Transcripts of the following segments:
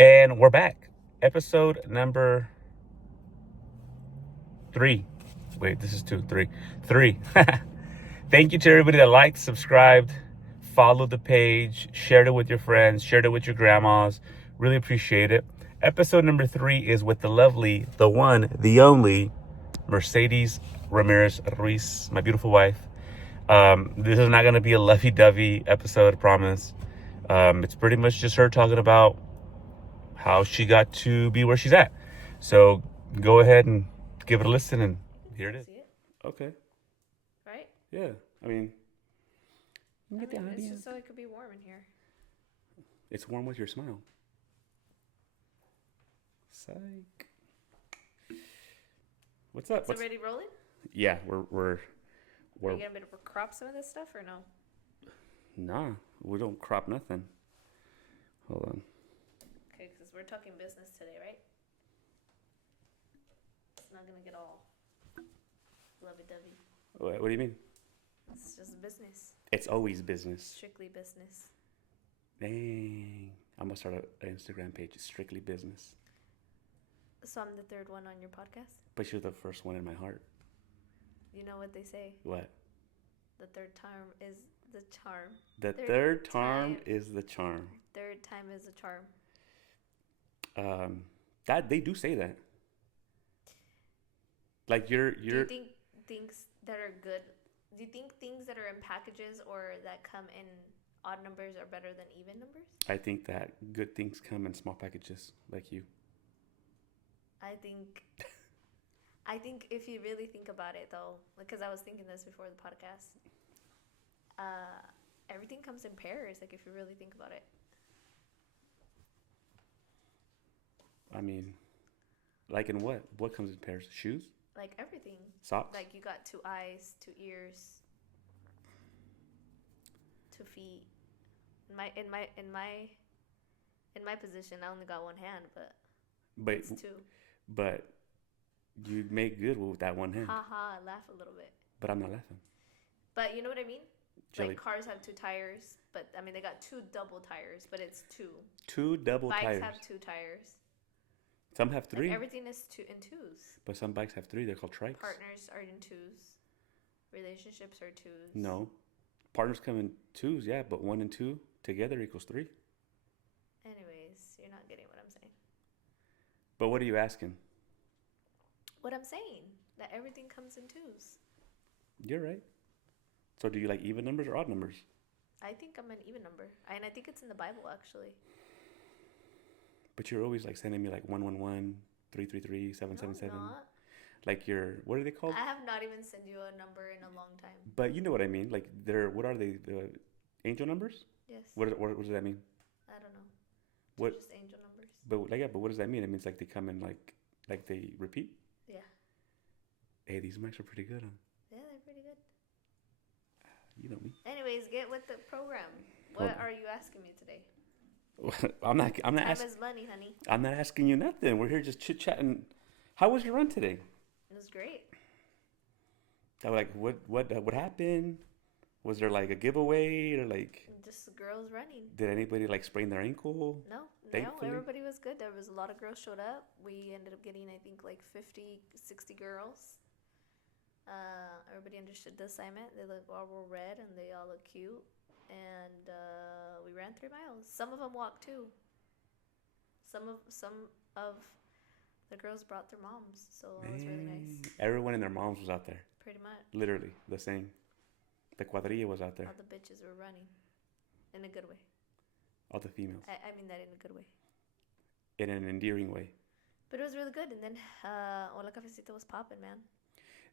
And we're back. Episode number 3. Wait, this is 2, 3. 3. Thank you to everybody that liked, subscribed, followed the page, shared it with your friends, shared it with your grandmas. Really appreciate it. Episode number 3 is with the lovely, the one, the only, Mercedes Ramirez Ruiz, my beautiful wife. This is not going to be a lovey-dovey episode, I promise. It's pretty much just her talking about how she got to be where she's at. So go ahead and give it a listen, and here it is. See it? Okay. Right? Yeah. I mean, It's just so it could be warm in here. It's warm with your smile. Psych. What's up? Is it already rolling? Yeah, we're. Are you gonna be able to crop some of this stuff or no? Nah, we don't crop nothing. Hold on. Okay, because we're talking business today, right? It's not gonna get all lovey-dovey. What do you mean? It's just business. It's always business. Strictly business. Dang. I'm gonna start an Instagram page. It's strictly business. So I'm the third one on your podcast? But you're the first one in my heart. You know what they say? What? The third time is the charm. The third time is the charm. Third time is a charm. That they do say that. Like you're. Do you think things that are good? Do you think things that are in packages or that come in odd numbers are better than even numbers? I think that good things come in small packages, like you. I think if you really think about it, though, because I was thinking this before the podcast, everything comes in pairs. Like if you really think about it. I mean, like in what? What comes in pairs? Shoes? Like everything. Socks? Like you got 2 eyes, 2 ears, 2 feet. In my position, I only got 1 hand, but it's 2. But you make good with that 1 hand. Ha ha! I laugh a little bit. But I'm not laughing. But you know what I mean? Jelly. Like cars have 2 tires, but I mean they got 2 double tires, but it's 2. 2 double Bikes tires. have 2 tires. Some have 3. Like everything is in 2s. But some bikes have 3. They're called trikes. Partners are in 2s. Relationships are 2s. No. Partners come in 2s, yeah, but 1 and 2 together equals 3. Anyways, you're not getting what I'm saying. But what are you asking? What I'm saying, that everything comes in 2s. You're right. So do you like even numbers or odd numbers? I think I'm an even number. And I think it's in the Bible, actually. But you're always like sending me like 111, 333, 777. No, I'm not. Like what are they called? I have not even sent you a number in a long time. But you know what I mean. Like what are they? Angel numbers? Yes. What does that mean? I don't know. What? They're just angel numbers. But what does that mean? It means like they come in like they repeat? Yeah. Hey, these mics are pretty good, huh? Yeah, they're pretty good. You know me. Anyways, get with the program. What are you asking me today? I'm not Time asking. is money, honey. I'm not asking you nothing. We're here just chit chatting. How was your run today? It was great. Like what happened? Was there like a giveaway or like? Just girls running. Did anybody like sprain their ankle? No, Thankfully? everybody was good. There was a lot of girls showed up. We ended up getting, I think, like 50, 60 girls. Everybody understood the assignment. They all were red and they all look cute. And we ran 3 miles. Some of them walked too. Some of the girls brought their moms, so it was really nice. Everyone and their moms was out there. Pretty much. Literally the same. The cuadrilla was out there. All the bitches were running, in a good way. All the females. I mean that in a good way. In an endearing way. But it was really good. And then Hola Cafecito was popping, man.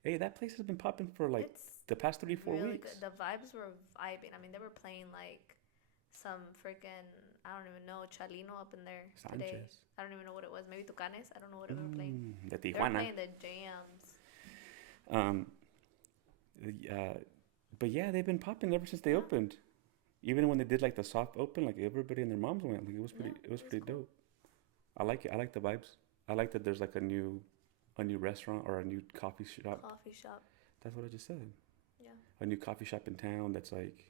Hey, that place has been popping for like the past 3-4 really weeks. Good. The vibes were vibing. I mean, they were playing like some freaking, I don't even know, Chalino up in there today. Sanchez. I don't even know what it was. Maybe Tucanes. I don't know what they were playing. The They were Tijuana. playing the jams. But yeah, they've been popping ever since they opened. Even when they did like the soft open, like everybody and their moms went. Like it was pretty cool. dope. I like it. I like the vibes. I like that there's like a new restaurant or a new coffee shop. That's what I just said. Yeah. A new coffee shop in town that's like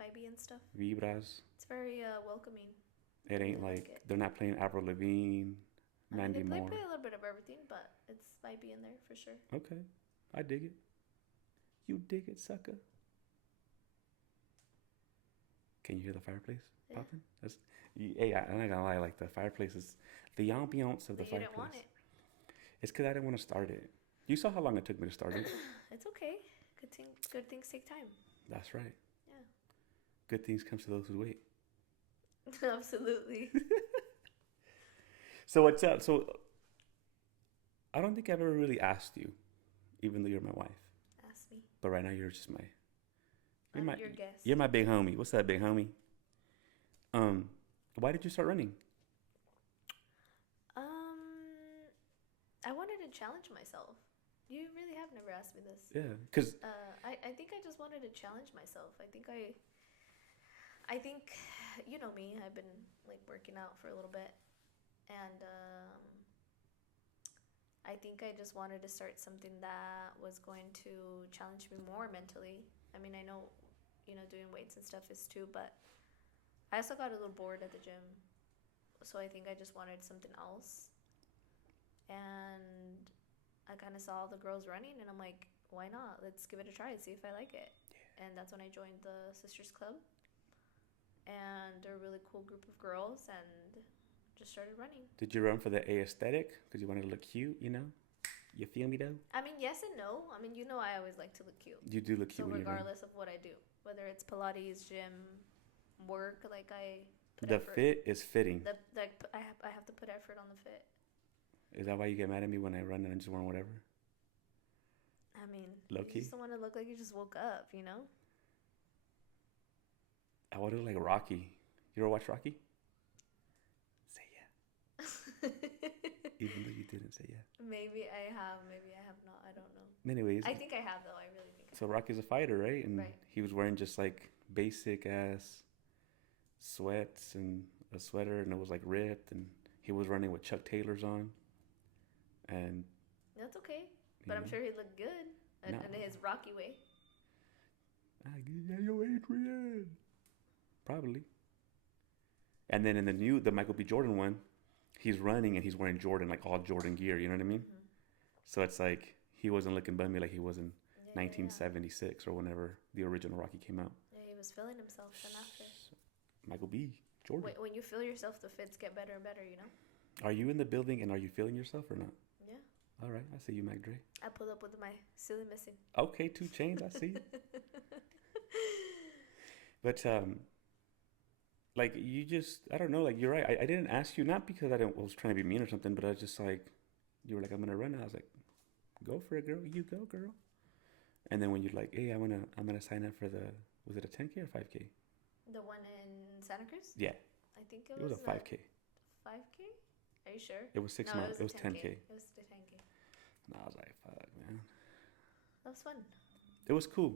vibey and stuff. vibras. It's very welcoming. It ain't really like it. they're not playing Avril Lavigne, I mean, Mandy they Moore. play a little bit of everything, but it's vibey in there for sure. Okay, I dig it. You dig it, sucker. Can you hear the fireplace Yeah. popping? Hey, I'm not gonna lie. Like the fireplace is the ambiance of the But you didn't want fireplace. it. It's because I didn't want to start it. You saw how long it took me to start it. It's okay. Good things take time. That's right. Yeah. Good things comes to those who wait. Absolutely. So what's up? So I don't think I've ever really asked you, even though you're my wife. Ask me. But right now you're just my. I'm your guest. You're my big homie. What's up, big homie? Why did you start running? I wanted to challenge myself. You really have never asked me this. Yeah, because I think I just wanted to challenge myself. I think you know me. I've been like working out for a little bit, and I think I just wanted to start something that was going to challenge me more mentally. I mean, I know, doing weights and stuff is too, but I also got a little bored at the gym, so I think I just wanted something else. And I kind of saw all the girls running, and I'm like, why not? Let's give it a try and see if I like it. Yeah. And that's when I joined the Sisters Club, and they're a really cool group of girls, and just started running. Did you run for the aesthetic? Because you wanted to look cute, you know? You feel me, though? I mean, yes and no. I mean, I always like to look cute. You do look cute so when you run. regardless of what I do, whether it's Pilates, gym, work, like I put the effort. fit is fitting. I have to put effort on the fit. Is that why you get mad at me when I run and I just wear whatever? I mean, low you key. just don't want to look like you just woke up, you know? I want to look like Rocky. You ever watch Rocky? Say yeah. Even though you didn't say yeah. Maybe I have not. I don't know. Anyways. I think I have, though. I really think I have. So Rocky's a fighter, right? And right. He was wearing just like basic ass sweats and a sweater, and it was like ripped, and he was running with Chuck Taylors on. And that's okay. But I'm sure he looked good in his Rocky way. Yo, Adrian. Probably. And then in the Michael B. Jordan one, he's running and he's wearing Jordan, like all Jordan gear, you know what I mean? Mm-hmm. So it's like he wasn't looking bummy like he was in 1976 or whenever the original Rocky came out. Yeah, he was feeling himself then after. Michael B. Jordan. Wait, when you feel yourself, the fits get better and better, you know? Are you in the building and are you feeling yourself or not? Yeah. All right, I see you, Mac Dre. I pulled up with my silly missing. Okay, 2 Chainz, I see. But like you just, I don't know, like you're right. I didn't ask you, not because I was trying to be mean or something, but I was just like, you were like, I'm gonna run. I was like, go for it, girl. You go, girl. And then when you're like, hey, I'm gonna sign up for was it a 10K or 5K? The one in Santa Cruz? Yeah. I think it was a 5K. 5K? Are you sure? It was 6 months. It was 10K. It was the 10K. And I was like, fuck, man. That was fun. It was cool.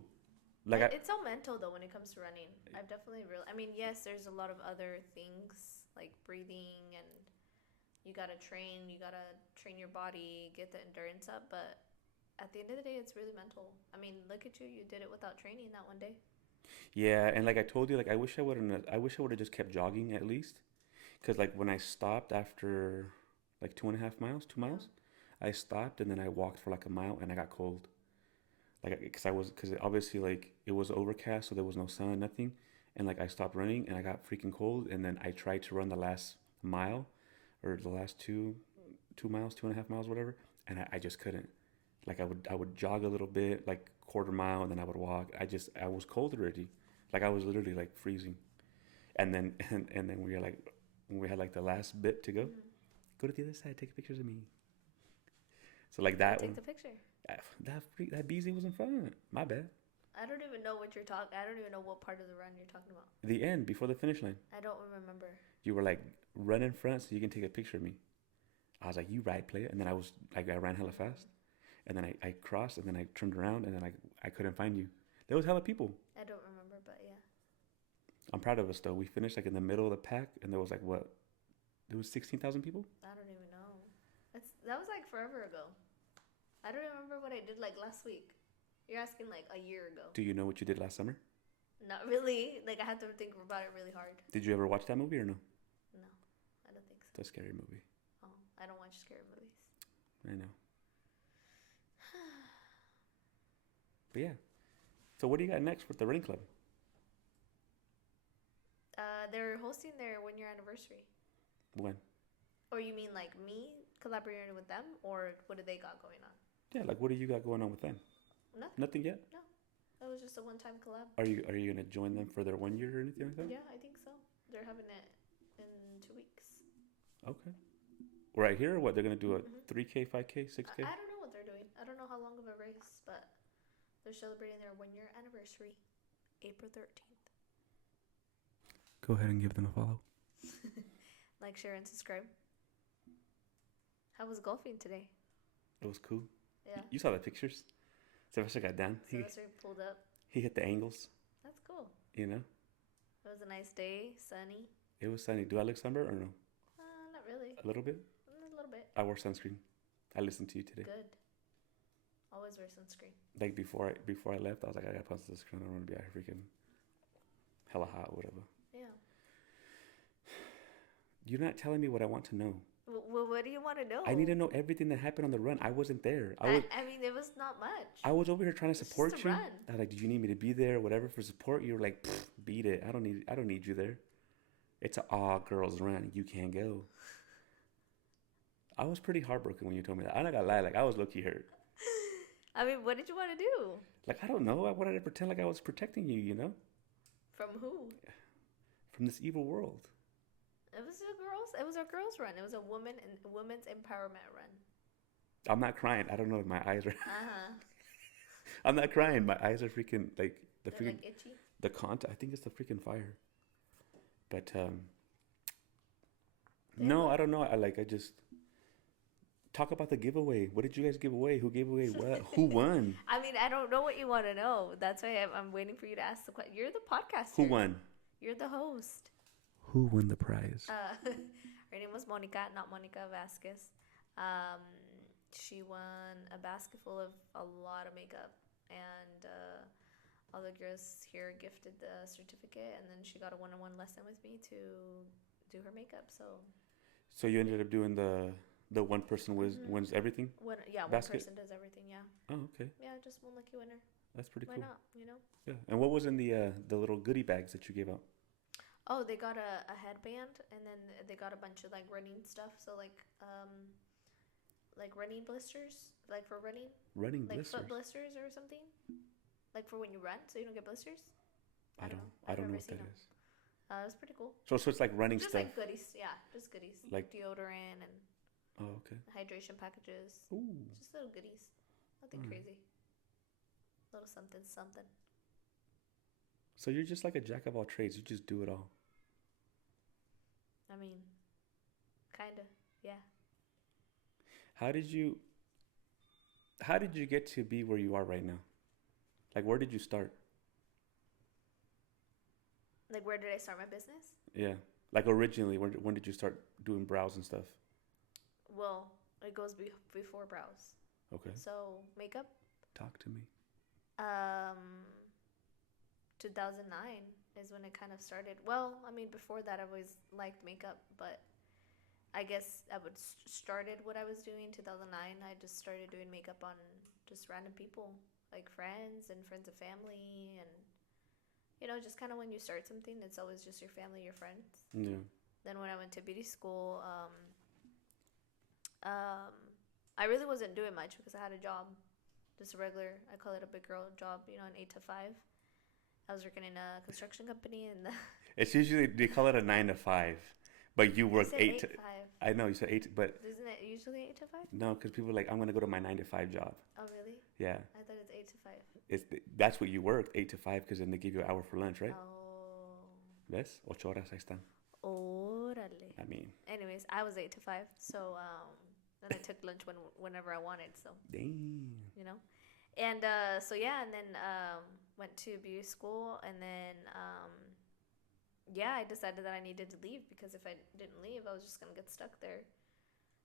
Like it's all mental though when it comes to running. I've definitely I mean, yes, there's a lot of other things like breathing, and you gotta train your body, get the endurance up, but at the end of the day, it's really mental. I mean, look at you did it without training that one day. Yeah, and like I told you, like I wish I would have just kept jogging at least, because like when I stopped after like 2.5 miles, 2 miles, I stopped and then I walked for like a mile and I got cold. Like, because obviously like it was overcast, so there was no sun, nothing, and like I stopped running and I got freaking cold, and then I tried to run the last mile, or the last 2 miles, 2.5 miles, whatever, and I just couldn't. Like I would jog a little bit, like quarter mile, and then I would walk. I was cold already, like I was literally like freezing, and then when we had like the last bit to go, go to the other side, take pictures of me. So like that one. Take the picture. That BZ was in front. My bad. I don't even know what you're talking. I don't even know what part of the run you're talking about. The end, before the finish line. I don't remember. You were like, run in front so you can take a picture of me. I was like, you right, player. And then I ran hella fast. And then I crossed, and then I turned around, and then I couldn't find you. There was hella people. I don't remember, but yeah. I'm proud of us though. We finished like in the middle of the pack, and there was like what? There was 16,000 people. I don't even know. That was like forever ago. I don't remember what I did like last week. You're asking like a year ago. Do you know what you did last summer? Not really. Like I had to think about it really hard. Did you ever watch that movie or no? It's a scary movie. Oh, I don't watch scary movies. I know. But yeah. So what do you got next with the running club? They're hosting their 1 year anniversary. When? Or you mean like me collaborating with them, or what do they got going on? Yeah, like what do you got going on with them? Nothing. Nothing yet? No, that was just a one-time collab. Are you gonna join them for their 1 year or anything like that? Yeah, I think so. They're having it in 2 weeks. Okay. Right here, or what? They're gonna do a Mhm. 3K, 5K, 6K? I don't know what they're doing. I don't know how long of a race, but they're celebrating their 1 year anniversary, April 13th. Go ahead and give them a follow. Like, share, and subscribe. How was golfing today? It was cool. Yeah. You saw the pictures. Sylvester got down. Sylvester pulled up. He hit the angles. That's cool. You know. It was a nice day, sunny. It was sunny. Do I look sunburned or no? Not really. A little bit. A little bit. I wore sunscreen. I listened to you today. Good. Always wear sunscreen. Like before I left, I was like, I gotta put sunscreen. I don't want to be out here freaking hella hot or whatever. Yeah. You're not telling me what I want to know. Well, what do you want to know? I need to know everything that happened on the run. I wasn't there. I mean, it was not much. I was over here trying to support just you. run. I was like, did you need me to be there or whatever for support? You were like, beat it. I don't need you there. It's an all girls run. You can't go. I was pretty heartbroken when you told me that. I'm not gonna lie, like I was low-key hurt. I mean, what did you want to do? Like, I don't know. I wanted to pretend like I was protecting you, you know? From who? From this evil world. It was a girls run. It was a women's empowerment run. I'm not crying. I don't know if my eyes are. Uh-huh. I'm not crying. My eyes are freaking like the They're freaking like itchy. the content. I think it's the freaking fire. But no, I don't know. I just talk about the giveaway. What did you guys give away? Who gave away what? Who won? I mean, I don't know what you want to know. That's why I'm waiting for you to ask the question. You're the podcaster. Who won? You're the host. Who won the prize? Her name was Monica, not Monica Vasquez. She won a basket full of a lot of makeup, and all the girls here gifted the certificate, and then she got a one-on-one lesson with me to do her makeup. So you ended up doing the one person wins everything? One basket? person does everything, yeah. Oh, okay. Yeah, just one lucky winner. That's pretty Why cool. not, you know? Yeah. And what was in the little goodie bags that you gave out? Oh, they got a headband, and then they got a bunch of like running stuff. So like running blisters, like for running. Running like blisters. Foot blisters or something, like for when you run, so you don't get blisters. I don't know what that is. It was pretty cool. So it's like running just stuff. Just like goodies, yeah, just goodies. Like deodorant and okay. Hydration packages. Ooh. Just little goodies, nothing crazy. Little something. So you're just like a jack of all trades. You just do it all. I mean, kinda, yeah. How did you get to be where you are right now? Like, where did you start? Like, where did I start my business? Yeah. Like, originally, when did you start doing brows and stuff? Well, it goes before brows. Okay. So, makeup. Talk to me. 2009 is when it kind of started. Well, I mean, before that, I always liked makeup, but I guess I would started what I was doing in 2009. I just started doing makeup on just random people, like friends and family, and you know, just kind of when you start something, it's always just your family, your friends. Yeah. Then when I went to beauty school, I really wasn't doing much because I had a job, just a regular. I call it a big girl job, you know, an 8 to 5. I was working in a construction company, and it's usually they call it a 9 to 5. But you work 8 to 5. I know you said 8, but Isn't it usually 8 to 5? No, because people are like, I'm gonna go to my 9 to 5 job. Oh really? Yeah. I thought it's 8 to 5. That's what you worked, 8 to 5, because then they give you an hour for lunch, right? Oh. ¿Ves? 8 horas ahí están. Órale. I mean. Anyways, I was 8 to 5, so then I took lunch whenever I wanted. So. Damn. You know, and so yeah, and then went to beauty school, and then I decided that I needed to leave, because if I didn't leave, I was just gonna get stuck there,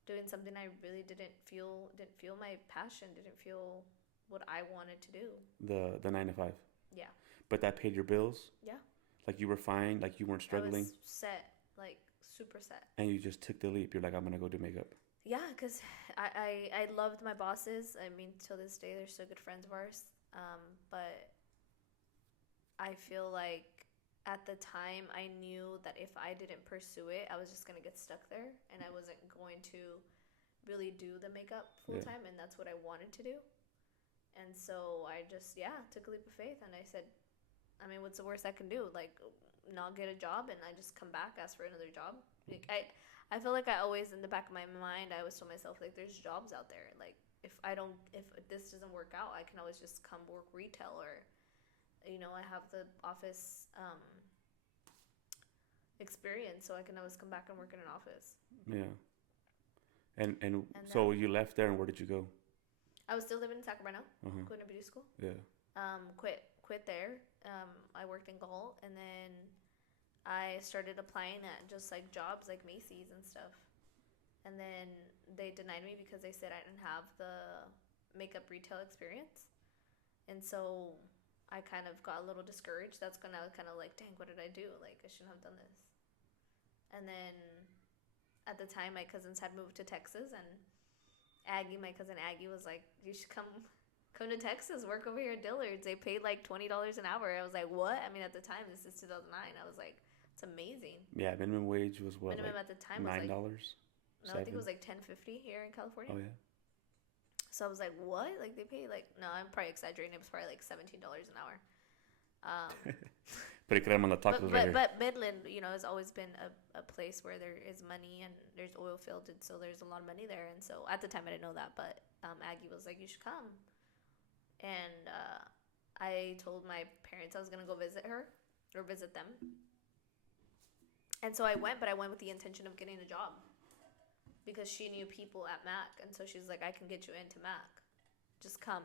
doing something I really didn't feel my passion, didn't feel what I wanted to do. The 9 to 5. Yeah. But that paid your bills. Yeah. Like you were fine. Like you weren't struggling. I was set, like super set. And you just took the leap. You're like, I'm gonna go do makeup. Yeah, because I loved my bosses. I mean, till this day, they're still good friends of ours. But I feel like at the time, I knew that if I didn't pursue it, I was just gonna get stuck there, and I wasn't going to really do the makeup full time, and that's what I wanted to do. And so I just, yeah, took a leap of faith, and I said, I mean, what's the worst I can do? Like, not get a job, and I just come back, ask for another job. Like, I feel like I always, in the back of my mind, I always told myself, like, there's jobs out there. Like, if this doesn't work out, I can always just come work retail, or, I have the office experience, so I can always come back and work in an office. Yeah. And so you left there, and where did you go? I was still living in Sacramento, going to beauty school. Yeah. Quit there. I worked in Galt, and then I started applying at just like jobs like Macy's and stuff. And then they denied me because they said I didn't have the makeup retail experience. And so I kind of got a little discouraged. That's when I was kind of like, dang, what did I do? Like, I shouldn't have done this. And then at the time, my cousins had moved to Texas, and my cousin Aggie was like, you should come to Texas, work over here at Dillard's. They paid like $20 an hour. I was like, what? I mean, at the time, this is 2009. I was like, it's amazing. Yeah, minimum wage was what? Minimum like at the time $9? was like, no, I think it was like $10.50 here in California. Oh yeah. So I was like, what? Like they pay like, no, I'm probably exaggerating. It was probably like $17 an hour. Put crema on the tacos right here. But Midland, has always been a place where there is money, and there's oil fields, and so there's a lot of money there. And so at the time I didn't know that, but Aggie was like, you should come. And I told my parents I was going to go visit her or visit them. And so I went, but I went with the intention of getting a job because she knew people at Mac. And so she's like, I can get you into Mac. Just come.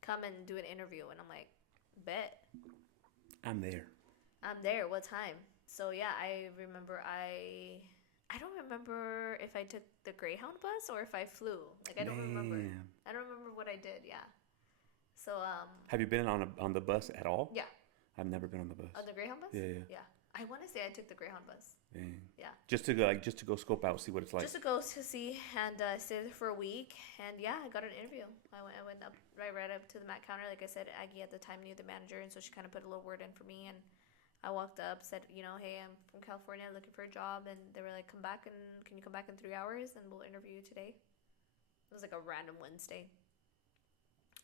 Come and do an interview. And I'm like, bet. I'm there. What time? So yeah, I remember I don't remember if I took the Greyhound bus or if I flew. Like I don't remember. I don't remember what I did. Yeah. So Have you been on the bus at all? Yeah. I've never been on the bus. On the Greyhound bus? Yeah. I want to say I took the Greyhound bus. Dang. Yeah. Just to go scope out, see what it's like. Just to go to see, and stay there for a week, and yeah, I got an interview. I went up right up to the mat counter. Like I said, Aggie at the time knew the manager, and so she kind of put a little word in for me, and I walked up, said, hey, I'm from California, looking for a job, and they were like, can you come back in 3 hours, and we'll interview you today. It was like a random Wednesday.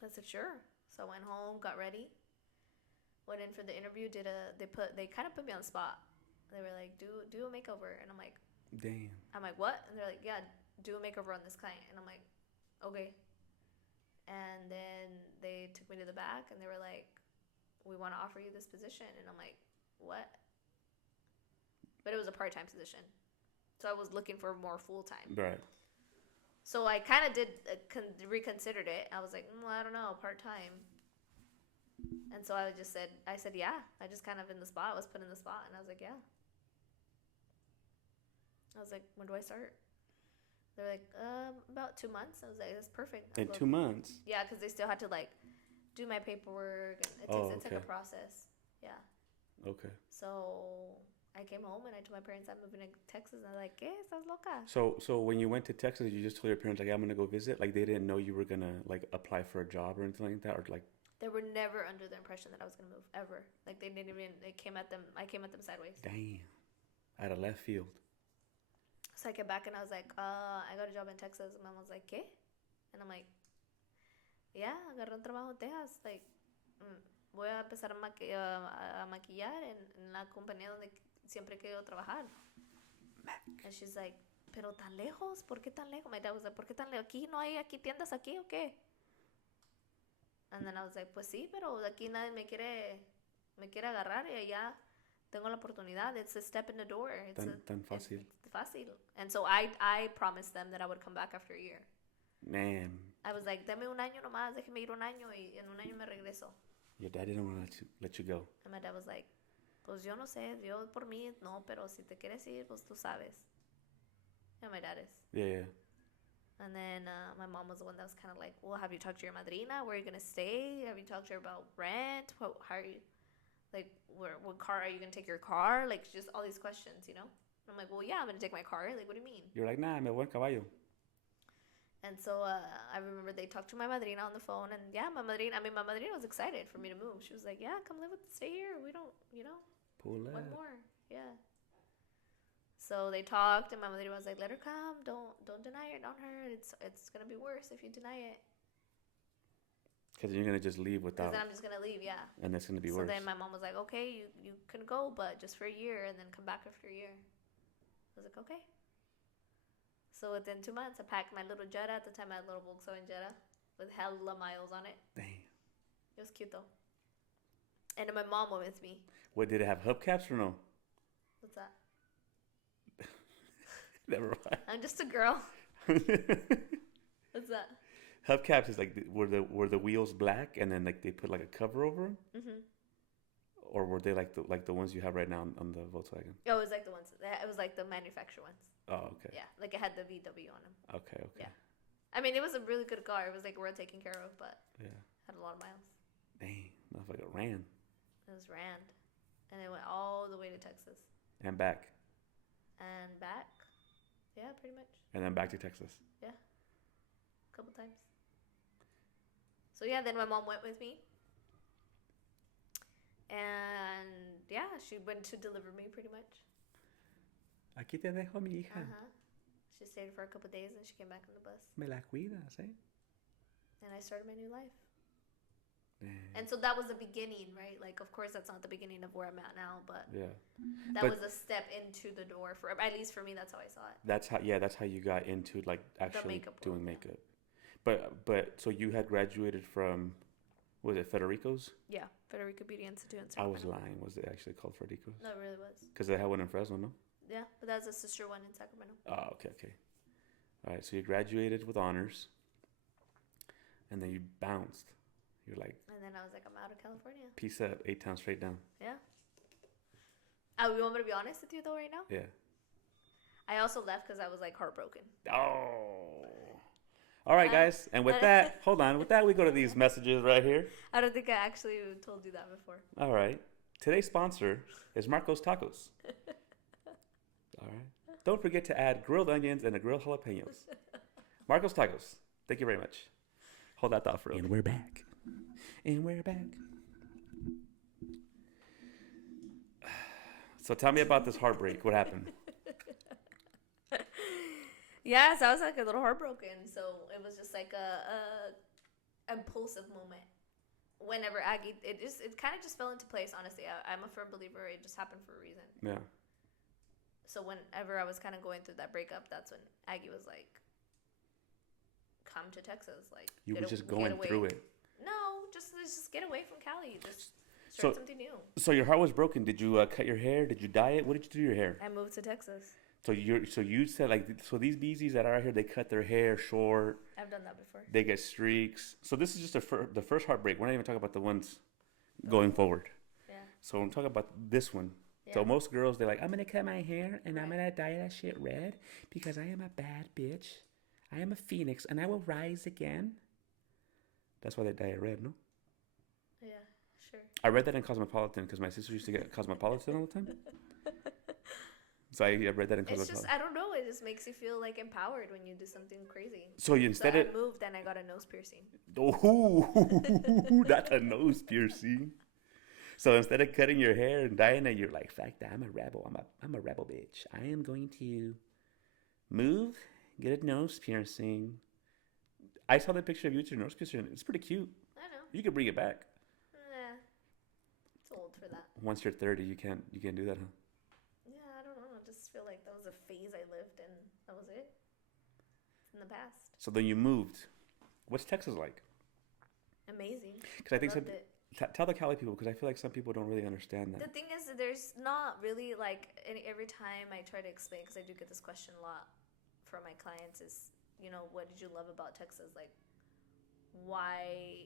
I said, sure. So I went home, got ready, went in for the interview. They kind of put me on the spot. They were like, do a makeover, and I'm like, damn. I'm like, what? And they're like, yeah, do a makeover on this client, and I'm like, okay. And then they took me to the back, and they were like, we want to offer you this position, and I'm like, what? But it was a part-time position, so I was looking for more full-time. Right. So I kind of did reconsidered it. I was like, I don't know, part-time. And so I said, yeah. I just kind of in the spot. I was put in the spot, and I was like, yeah. I was like, when do I start? They're like, about 2 months. I was like, that's perfect. In 2 months? Yeah, because they still had to like do my paperwork, and it's like a process. Yeah. Okay. So I came home and I told my parents I'm moving to Texas, and they're like, ¿Qué? ¿Estás loca? So when you went to Texas, you just told your parents like, I'm gonna go visit. Like they didn't know you were gonna like apply for a job or anything like that, or like. They were never under the impression that I was gonna move ever. Like they didn't even. I came at them sideways. Damn. Out of left field. So I came back and I was like, I got a job in Texas. And Mom was like, ¿Qué? And I'm like, yeah, agarré un trabajo en Texas. Like, voy a empezar a maquillar en la compañía donde siempre he querido trabajar. And she's like, pero tan lejos, ¿por qué tan lejos? My dad was like, ¿por qué tan lejos? ¿Aquí no hay tiendas aquí o qué? And then I was like, pues sí, pero aquí nadie me quiere agarrar, y allá tengo la oportunidad. It's a step in the door. Tan fácil. It's fácil. And so I promised them that I would come back after a year. Man. I was like, dame un año nomás, déjeme ir un año y en un año me regreso. Your dad didn't want to let you go. And my dad was like, pues yo no sé, yo por mí no, pero si te quieres ir, pues tú sabes. And my dad is. Yeah. And then my mom was the one that was kind of like, well, have you talked to your madrina? Where are you going to stay? Have you talked to her about rent? How are you, like, what car, are you going to take your car? Like, just all these questions, I'm like, well, yeah, I'm gonna take my car. Like, what do you mean? You're like, nah, me voy en caballo. And so I remember they talked to my madrina on the phone, and yeah, my madrina was excited for me to move. She was like, yeah, come live with, stay here. We don't, Pull what up. more? Yeah. So they talked, and my madrina was like, let her come. Don't deny it on her. It's gonna be worse if you deny it. Because you're gonna just leave Because without. then I'm just gonna leave, yeah. And it's gonna be So worse. then my mom was like, okay, you can go, but just for a year, and then come back after a year. I was like, okay. So within 2 months, I packed my little Jetta. At the time, I had a little Volkswagen Jetta with hella miles on it. Damn. It was cute though. And then my mom went with me. What, did it have hubcaps or no? What's that? Never mind. I'm just a girl. What's that? Hubcaps is like were the wheels black and then like they put like a cover over them, or were they like the ones you have right now on the Volkswagen? Oh, it was like the ones. It was like the manufacturer ones. Oh, okay. Yeah, like it had the VW on them. Okay. Yeah, I mean it was a really good car. It was like well taken care of, but yeah, had a lot of miles. Dang, motherfucker ran. It was Rand, and it went all the way to Texas And back. and back. Yeah, pretty much. And then back to Texas. Yeah, a couple times. So yeah, then my mom went with me. And yeah, she went to deliver me pretty much. Aquí te dejo mi hija. She stayed for a couple days and she came back on the bus. Me la cuidas, eh? And I started my new life. Damn. And so that was the beginning, right? Like, of course, that's not the beginning of where I'm at now, but yeah, that was a step into the door for, at least for me, that's how I saw it. That's how you got into like actually doing world, makeup. But so you had graduated from, was it Federico's? Yeah, Federico Beauty Institute in I Sacramento. was lying. Was it actually called Federico's? No, it really was. Because they had one in Fresno, no? Yeah, but that was a sister one in Sacramento. Oh, okay. All right, so you graduated with honors, and then you bounced. You're like, and then I was like, I'm out of California. Peace up, 8 times straight down. Yeah. You want me to be honest with you though right now? Yeah. I also left because I was like heartbroken. Oh. All right, guys. And with that, hold on. With that, we go to these messages right here. I don't think I actually told you that before. All right. Today's sponsor is Marco's Tacos. All right. Don't forget to add grilled onions and a grilled jalapenos. Marco's Tacos. Thank you very much. Hold that thought for a minute. And we're back. So tell me about this heartbreak. What happened? Yeah, so I was like a little heartbroken. So it was just like a impulsive moment. Whenever Aggie, it kind of just fell into place. Honestly, I'm a firm believer. It just happened for a reason. Yeah. So whenever I was kind of going through that breakup, that's when Aggie was like, "Come to Texas." Like you were just going through it. No, just get away from Cali. Just start something new. So your heart was broken. Did you cut your hair? Did you dye it? What did you do to your hair? I moved to Texas. So you said these beezies that are out here, they cut their hair short. I've done that before. They get streaks. So this is just the first heartbreak. We're not even talking about the ones going forward. Yeah. So I'm talking about this one. Yeah. So most girls, they're like, I'm gonna cut my hair and I'm gonna dye that shit red because I am a bad bitch. I am a phoenix and I will rise again. That's why they dye it red, no? Yeah, sure. I read that in Cosmopolitan because my sister used to get Cosmopolitan all the time. So I read that in Cosmopolitan. It's just, I don't know, it just makes you feel like empowered when you do something crazy. So you instead I moved and I got a nose piercing. Oh, that's a nose piercing. So instead of cutting your hair and dyeing it, you're like, fuck that, I'm a rebel. I'm a rebel bitch. I am going to move, get a nose piercing. I saw the picture of you with your nose piercing. It's pretty cute. I know. You could bring it back. It's old for that. Once you're 30, you can't do that, huh? Yeah, I don't know. I just feel like that was a phase I lived and that was it. It's in the past. So then you moved. What's Texas like? Amazing. Because I think tell the Cali people, because I feel like some people don't really understand that. The thing is, there's not really like every time I try to explain, because I do get this question a lot from my clients, is what did you love about Texas? Like, why?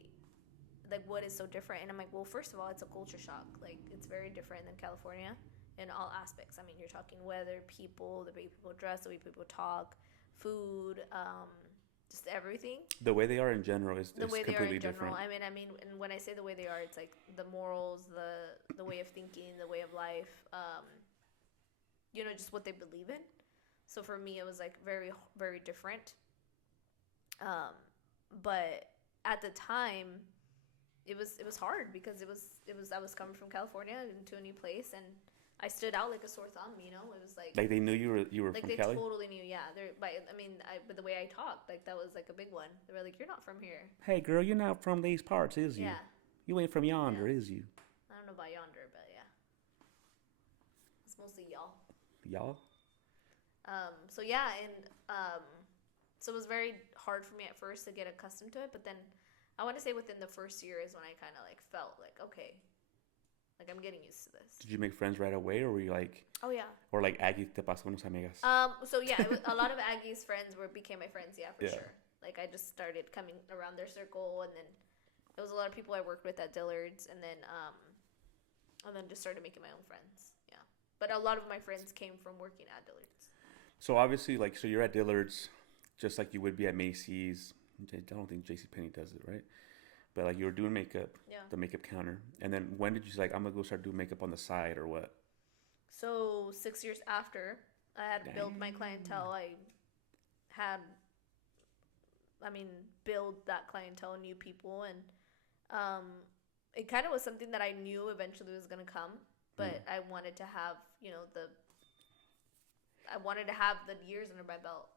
Like, what is so different? And I'm like, well, first of all, it's a culture shock. Like, it's very different than California in all aspects. I mean, you're talking weather, people, the way people dress, the way people talk, food, just everything. The way they are in general is the way they are in general. different. I mean, and when I say the way they are, it's like the morals, the way of thinking, the way of life. just what they believe in. So for me, it was like very, very different. But at the time, it was hard because it was I was coming from California into a new place, and I stood out like a sore thumb. It was Like they knew you were like from they Cali? totally knew. Yeah, they're but the way I talked, like that was like a big one. They were like, "You're not from here." Hey girl, you're not from these parts, is you? Yeah, You ain't from yonder, yeah. is you? I don't know about yonder, but yeah, it's mostly y'all. Y'all? So yeah, and so it was very hard for me at first to get accustomed to it, but then I want to say within the first year is when I kind of like felt like, okay, like I'm getting used to this. Did you make friends right away, or were you like, Oh yeah. or like Aggie te pasó unos amigas? So yeah, a lot of Aggie's friends became my friends. Yeah, for Yeah. sure. Like I just started coming around their circle, and then it was a lot of people I worked with at Dillard's, and then just started making my own friends. Yeah, but a lot of my friends came from working at Dillard's. So obviously, like, so you're at Dillard's, just like you would be at Macy's. I don't think JCPenney does it, right? But like you were doing makeup, Yeah. the makeup counter, and then when did you say, like, I'm gonna go start doing makeup on the side or what? So 6 years after I had built my clientele, had, build that clientele, new people, and it kind of was something that I knew eventually was gonna come, but I wanted to have, the years under my belt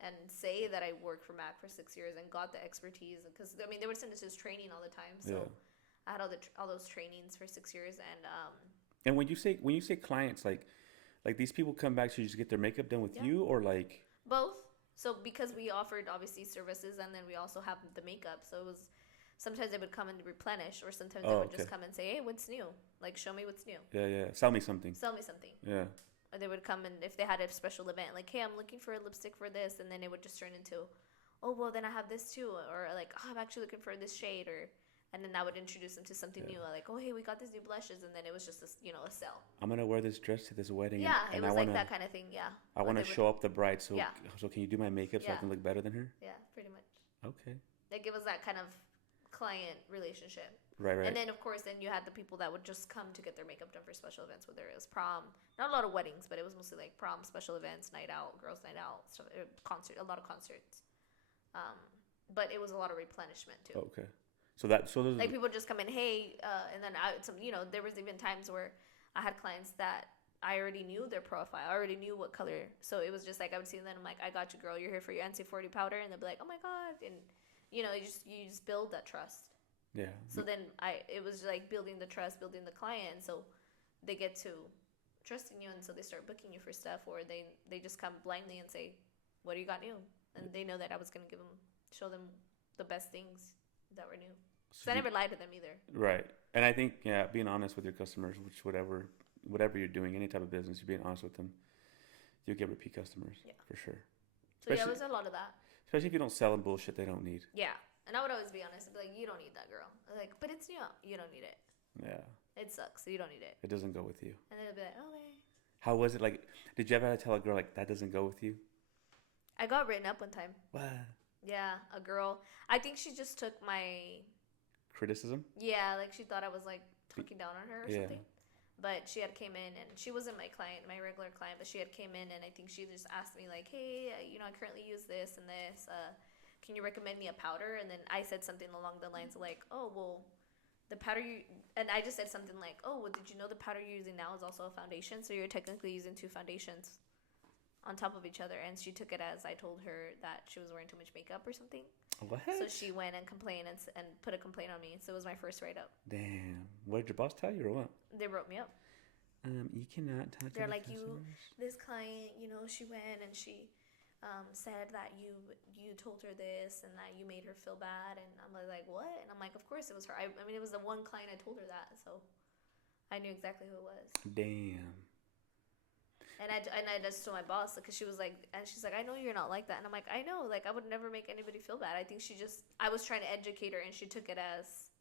and say that I worked for Mac for 6 years and got the expertise, because they would send us just training all the time, so I had all those trainings for 6 years, And when you say clients, like these people come back to just get their makeup done with you, or like both. So because we offered obviously services, and then we also have the makeup, so it was sometimes they would come and replenish, or sometimes they would just come and say, hey, what's new? Like, show me what's new. Yeah, sell me something. Yeah. Or they would come, and if they had a special event, like, hey, I'm looking for a lipstick for this, and then it would just turn into, oh, well, then I have this too, or like, oh, I'm actually looking for this shade, and then I would introduce them to something new, like, oh, hey, we got these new blushes, and then it was just a sell. I'm gonna wear this dress to this wedding. Yeah, and it was I like wanna, that kind of thing. Yeah. I want to show up the bride, so can you do my makeup so I Yeah. can look better than her? Yeah, pretty much. Okay. Like it was that kind of client relationship. Right. And then of course, then you had the people that would just come to get their makeup done for special events, whether it was prom, not a lot of weddings, but it was mostly like prom, special events, night out, girls' night out, stuff, a lot of concerts. But it was a lot of replenishment too. Okay. So like people just come in, hey, and then there was even times where I had clients that I already knew their profile, I already knew what color, so it was just like I would see them, I'm like, I got you, girl, you're here for your NC40 powder, and they'll be like, oh my god, and you just build that trust. Yeah. So then it was like building the trust, building the client, so they get to trusting you, and so they start booking you for stuff, or they just come blindly and say, what do you got new? And they know that I was gonna show them the best things that were new. So I never lied to them either. Right. And I think, being honest with your customers, which whatever you're doing, any type of business, you're being honest with them, you'll get repeat customers. Yeah. For sure. So it was a lot of that. Especially if you don't sell them bullshit they don't need. Yeah. And I would always be honest. I'd be like, you don't need that, girl. Like, but it's new. You don't need it. Yeah. It sucks, so you don't need it. It doesn't go with you. And they'll be like, okay. How was it? Like, did you ever have to tell a girl, like, that doesn't go with you? I got written up one time. What? Yeah, a girl. I think she just took my criticism. Yeah, like she thought I was like talking down on her or something. But she had came in, and she wasn't my client, my regular client, but she had came in, and I think she just asked me like, hey, I currently use this and this. Can you recommend me a powder? And then I said something along the lines of like, oh, well, the powder and I just said something like, oh, well, did you know the powder you're using now is also a foundation? So you're technically using two foundations on top of each other. And she took it as I told her that she was wearing too much makeup or something. What? So she went and complained and put a complaint on me. So it was my first write-up. Damn. What did your boss tell you or what? They wrote me up. You cannot talk to They're like, this client, she went and she said that you told her this and that you made her feel bad. And I'm like, what? And I'm like, of course it was her. I mean, it was the one client I told her that. So I knew exactly who it was. Damn. And I just told my boss, because she was like, and she's like, I know you're not like that. And I'm like, I know, like, I would never make anybody feel bad. I think I was trying to educate her, and she took it as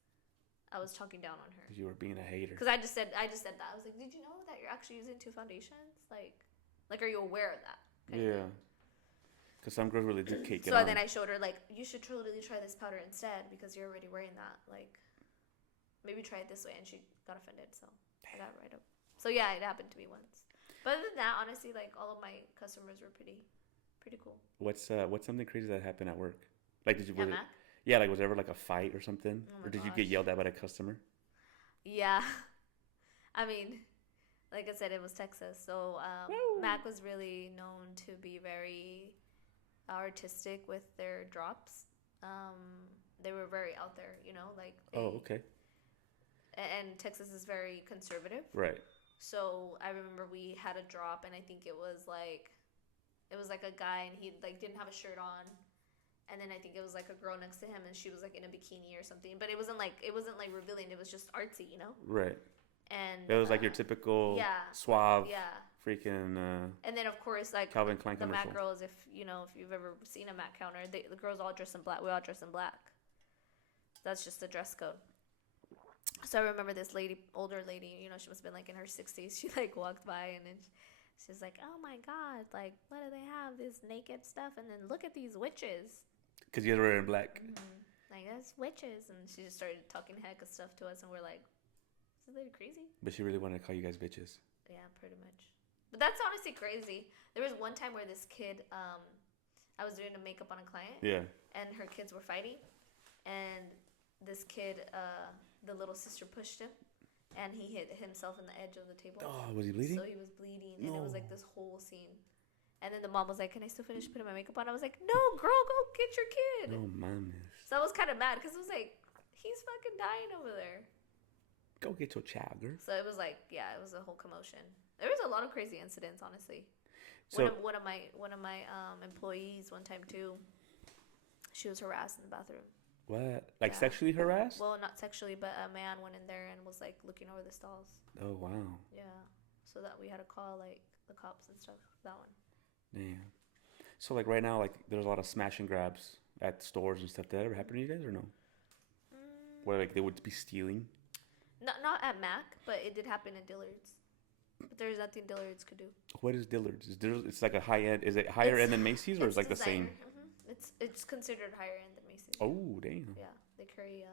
I was talking down on her. You were being a hater. Because I just said that. I was like, did you know that you're actually using two foundations? Like, are you aware of that? Yeah. Because some girls really do cake it So on. then I showed her, like, you should totally try this powder instead, because you're already wearing that. Like, maybe try it this way. And she got offended, so I got right up. So yeah, it happened to me once. But other than that, honestly, like all of my customers were pretty cool. What's something crazy that happened at work? Like, did you At was it? Mac? Yeah, like was there ever like a fight or something, Oh my or did you get gosh. yelled at by a customer? Yeah. I mean, like I said, it was Texas, so Woo! Mac was really known to be very artistic with their drops. They were very out there, like Oh, they. okay. And Texas is very conservative. Right. So I remember we had a drop, and I think it was like a guy, and he like didn't have a shirt on, and then I think it was like a girl next to him, and she was like in a bikini or something. But it wasn't like revealing. It was just artsy. Right. And It was like your typical yeah, suave, yeah. freaking And then of course like Calvin Klein the commercial. Mac girls, if you've ever seen a Mac counter, the girls all dress in black. We all dress in black. That's just the dress code. So I remember this lady, older lady, she must have been like in her 60s. She like walked by, and then she's like, "Oh my God, like what do they have? This naked stuff, and then look at these witches." Because you guys were in black. Mm-hmm. Like that's witches, and she just started talking heck of stuff to us, and we're like, "Is this lady crazy?" But she really wanted to call you guys bitches. Yeah, pretty much. But that's honestly crazy. There was one time where this kid, I was doing the makeup on a client, Yeah. and her kids were fighting, and this kid, the little sister pushed him, and he hit himself in the edge of the table. Oh, was he bleeding? So he was bleeding, and it was like this whole scene. And then the mom was like, "Can I still finish putting my makeup on?" I was like, "No, girl, go get your kid." No, mames. So I was kind of mad because it was like, he's fucking dying over there. Go get your child, girl. So it was like, yeah, it was a whole commotion. There was a lot of crazy incidents, honestly. So One of my employees one time too, she was harassed in the bathroom. what? Like Yeah. sexually harassed? Well, not sexually, but a man went in there and was like looking over the stalls. Oh wow. Yeah. So that we had to call like the cops and stuff. That one. Damn. So like right now, like there's a lot of smash and grabs at stores and stuff. Did that ever happen to you guys or no? Where like they would be stealing? Not at Mac, but it did happen in Dillard's. But there's nothing Dillard's could do. What is Dillard's? It's like a high end. Is it higher end than Macy's, or is it like designer. the same? Mm-hmm. It's considered higher end than Macy's. Oh damn. Yeah, they carry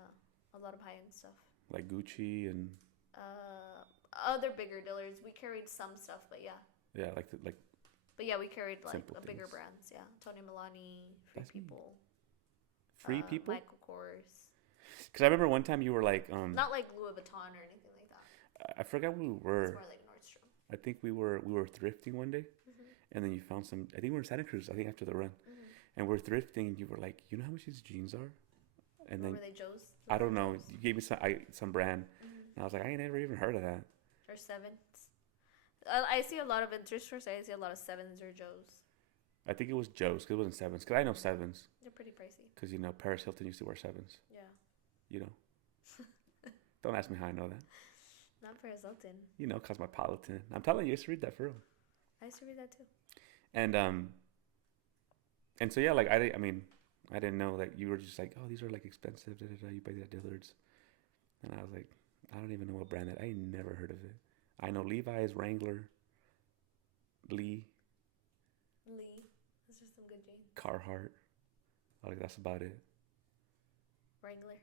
a lot of high end stuff. Like Gucci and. Other bigger Dillards. We carried some stuff, but yeah. Yeah, But yeah, we carried like simple bigger things. brands. Yeah, Tony Milani, Free That's me. People. Free People. Michael Kors. Because I remember one time you were like, Not like Louis Vuitton or anything like that. I forgot where we It's were. more like Nordstrom. I think we were thrifting one day, Mm-hmm. and then you found some. I think we were in Santa Cruz. I think after the run, and we're thrifting. And you were like, you know how much these jeans are? And then Were they Joe's? I don't know. Joe's? You gave me some brand, and I was like, I ain't never even heard of that. Or Sevens. I see a lot of in thrift stores. I see a lot of Sevens or Joe's. I think it was Joe's because it wasn't Sevens. Because I know Sevens. They're pretty pricey. Because Paris Hilton used to wear Sevens. Yeah. You know. Don't ask me how I know that. Not Paris Hilton. Cosmopolitan. I'm telling you, I used to read that for real. I used to read that too. And so yeah, like I didn't know that you were just like, oh, these are like expensive. Da, da, da. You buy that Dillard's, and I was like, I don't even know what brand that. I ain't never heard of it. I know Levi's, Wrangler, Lee, Those are some good jeans. Carhartt. Like that's about it. Wrangler.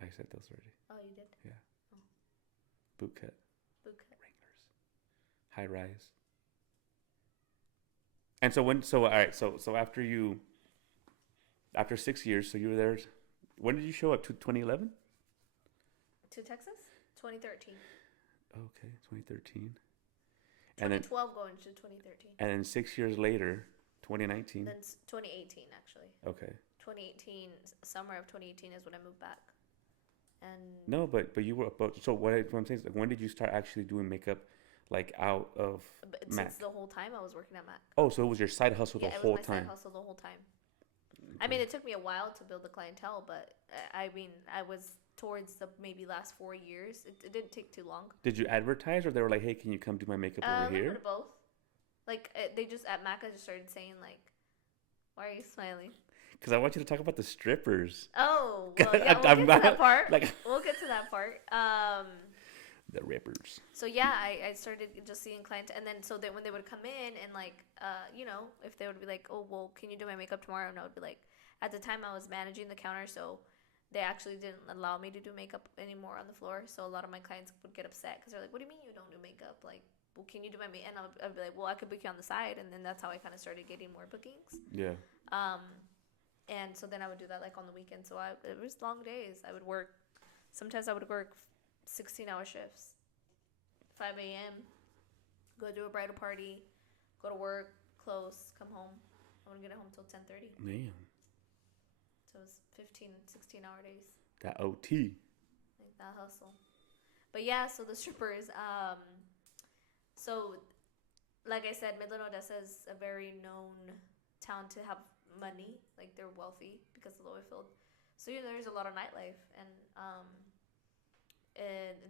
I said those already. Oh, you did? Yeah. Oh. Bootcut, Bootcut. Wranglers, High Rise. And so all right, so after 6 years, so you were there. When did you show up? To 2011? To Texas? 2013. Okay, 2013. And then 2012 going to 2013. And then 6 years later, 2019. Then 2018 actually. Okay. 2018, summer of 2018 is when I moved back. And no, but you were about. So what I'm saying is, like, when did you start actually doing makeup, like out of Mac? Since the whole time I was working at Mac. Oh, so it was your side hustle the whole time. Yeah, it was my side hustle the whole time. Okay. I mean, it took me a while to build the clientele, but I mean, I was towards the maybe last 4 years. It didn't take too long. Did you advertise, or they were like, "Hey, can you come do my makeup over here?" A little bit of both. Like they just at Mac, I just started saying like, "Why are you smiling?" Because I want you to talk about the strippers. Oh, well, yeah, we'll get to that part. We'll get to that part. The rippers. So yeah, I started just seeing clients, and then so that when they would come in and like, if they would be like, "Oh, well, can you do my makeup tomorrow?" And I would be like, at the time I was managing the counter, so they actually didn't allow me to do makeup anymore on the floor. So a lot of my clients would get upset because they're like, "What do you mean you don't do makeup? Like, well, can you do my make? And I'll be like, well, I could book you on the side, and then that's how I kind of started getting more bookings. Yeah. And so then I would do that like on the weekend. So it was long days. I would work. Sometimes I would work 16-hour shifts, 5 a.m. Go to a bridal party, go to work, close, come home. I wouldn't get home till 10:30. Man. So it was 15, 16-hour days. That OT. Like that hustle. But yeah, so the strippers. So like I said, Midland, Odessa is a very known town to have money. Like they're wealthy because of the oil field. So yeah, there's a lot of nightlife, and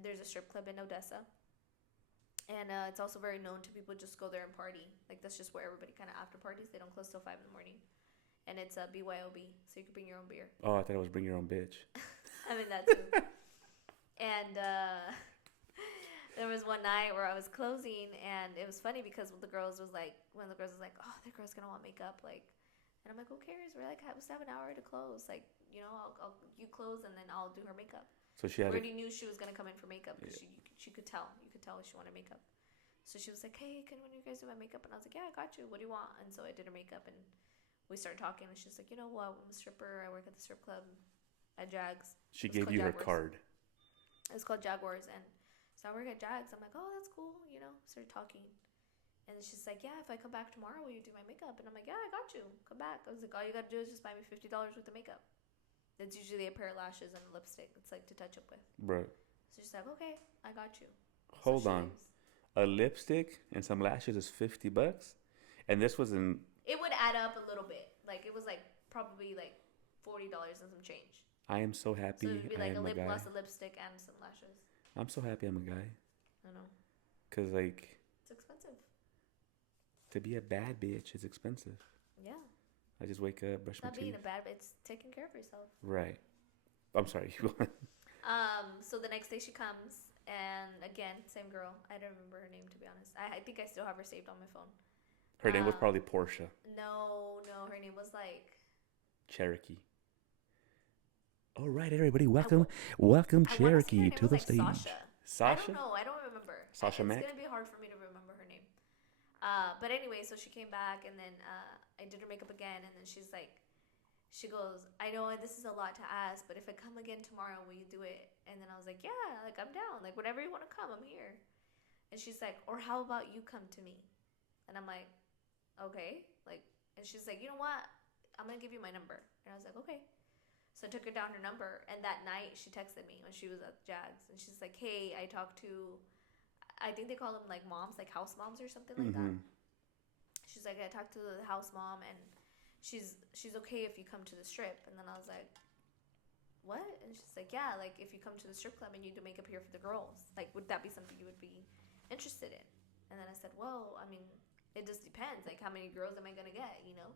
there's a strip club in Odessa, and it's also very known to people just go there and party. Like that's just where everybody kind of after parties. They don't close till 5 in the morning, and it's a BYOB, so you can bring your own beer. Oh, I thought it was bring your own bitch. I mean that too. And there was one night where I was closing, and it was funny because one of the girls was like, oh, that girl's gonna want makeup, like, and I'm like, who cares? We're like, we still have an hour to close, like, you know, you close and then I'll do her makeup. So she already knew she was gonna come in for makeup because she could tell, she wanted makeup. So she was like, hey, can one of you guys do my makeup? And I was like, yeah, I got you. What do you want? And so I did her makeup, and we started talking, and she's like, you know what? I'm a stripper. I work at the strip club at Jags. She gave you her card. It's called Jaguars, and so I work at Jags. I'm like, oh, that's cool, you know. Started talking, and she's like, yeah, if I come back tomorrow, will you do my makeup? And I'm like, yeah, I got you. Come back. I was like, all you gotta do is just buy me $50 worth of makeup. It's usually a pair of lashes and a lipstick. It's like to touch up with. Right. So she's like, okay, I got you. Hold on. A lipstick and some lashes is $50, and this was in. It would add up a little bit. Like it was like probably like $40 and some change. I am so happy. So it would be like a lip gloss, a lipstick, and some lashes. I'm so happy I'm a guy. I know. Cause like. It's expensive. To be a bad bitch is expensive. Yeah. I just wake up, brush my teeth. Not being a bad, it's taking care of yourself. Right. I'm sorry. So the next day she comes, and again, same girl. I don't remember her name, to be honest. I think I still have her saved on my phone. Her name was probably Portia. No, her name was like Cherokee. All right, everybody, welcome Cherokee to the stage. Sasha? I don't remember. Sasha Mack? It's gonna be hard for me to remember her name. But anyway, so she came back, and then I did her makeup again, and then she goes, I know this is a lot to ask, but if I come again tomorrow, will you do it? And then I was like, yeah, like I'm down, like whenever you want to come, I'm here. And she's like, or how about you come to me? And I'm like, okay, like, and she's like, you know what? I'm gonna give you my number. And I was like, okay. So I took her down her number, and that night she texted me when she was at Jags, and she's like, hey, I talked to, I think they call them like moms, like house moms or something like that. She's like, I talked to the house mom, and she's okay if you come to the strip. And then I was like, what? And she's like, yeah, like if you come to the strip club and you do makeup here for the girls, like would that be something you would be interested in? And then I said, well, I mean, it just depends, like how many girls am I gonna get, you know?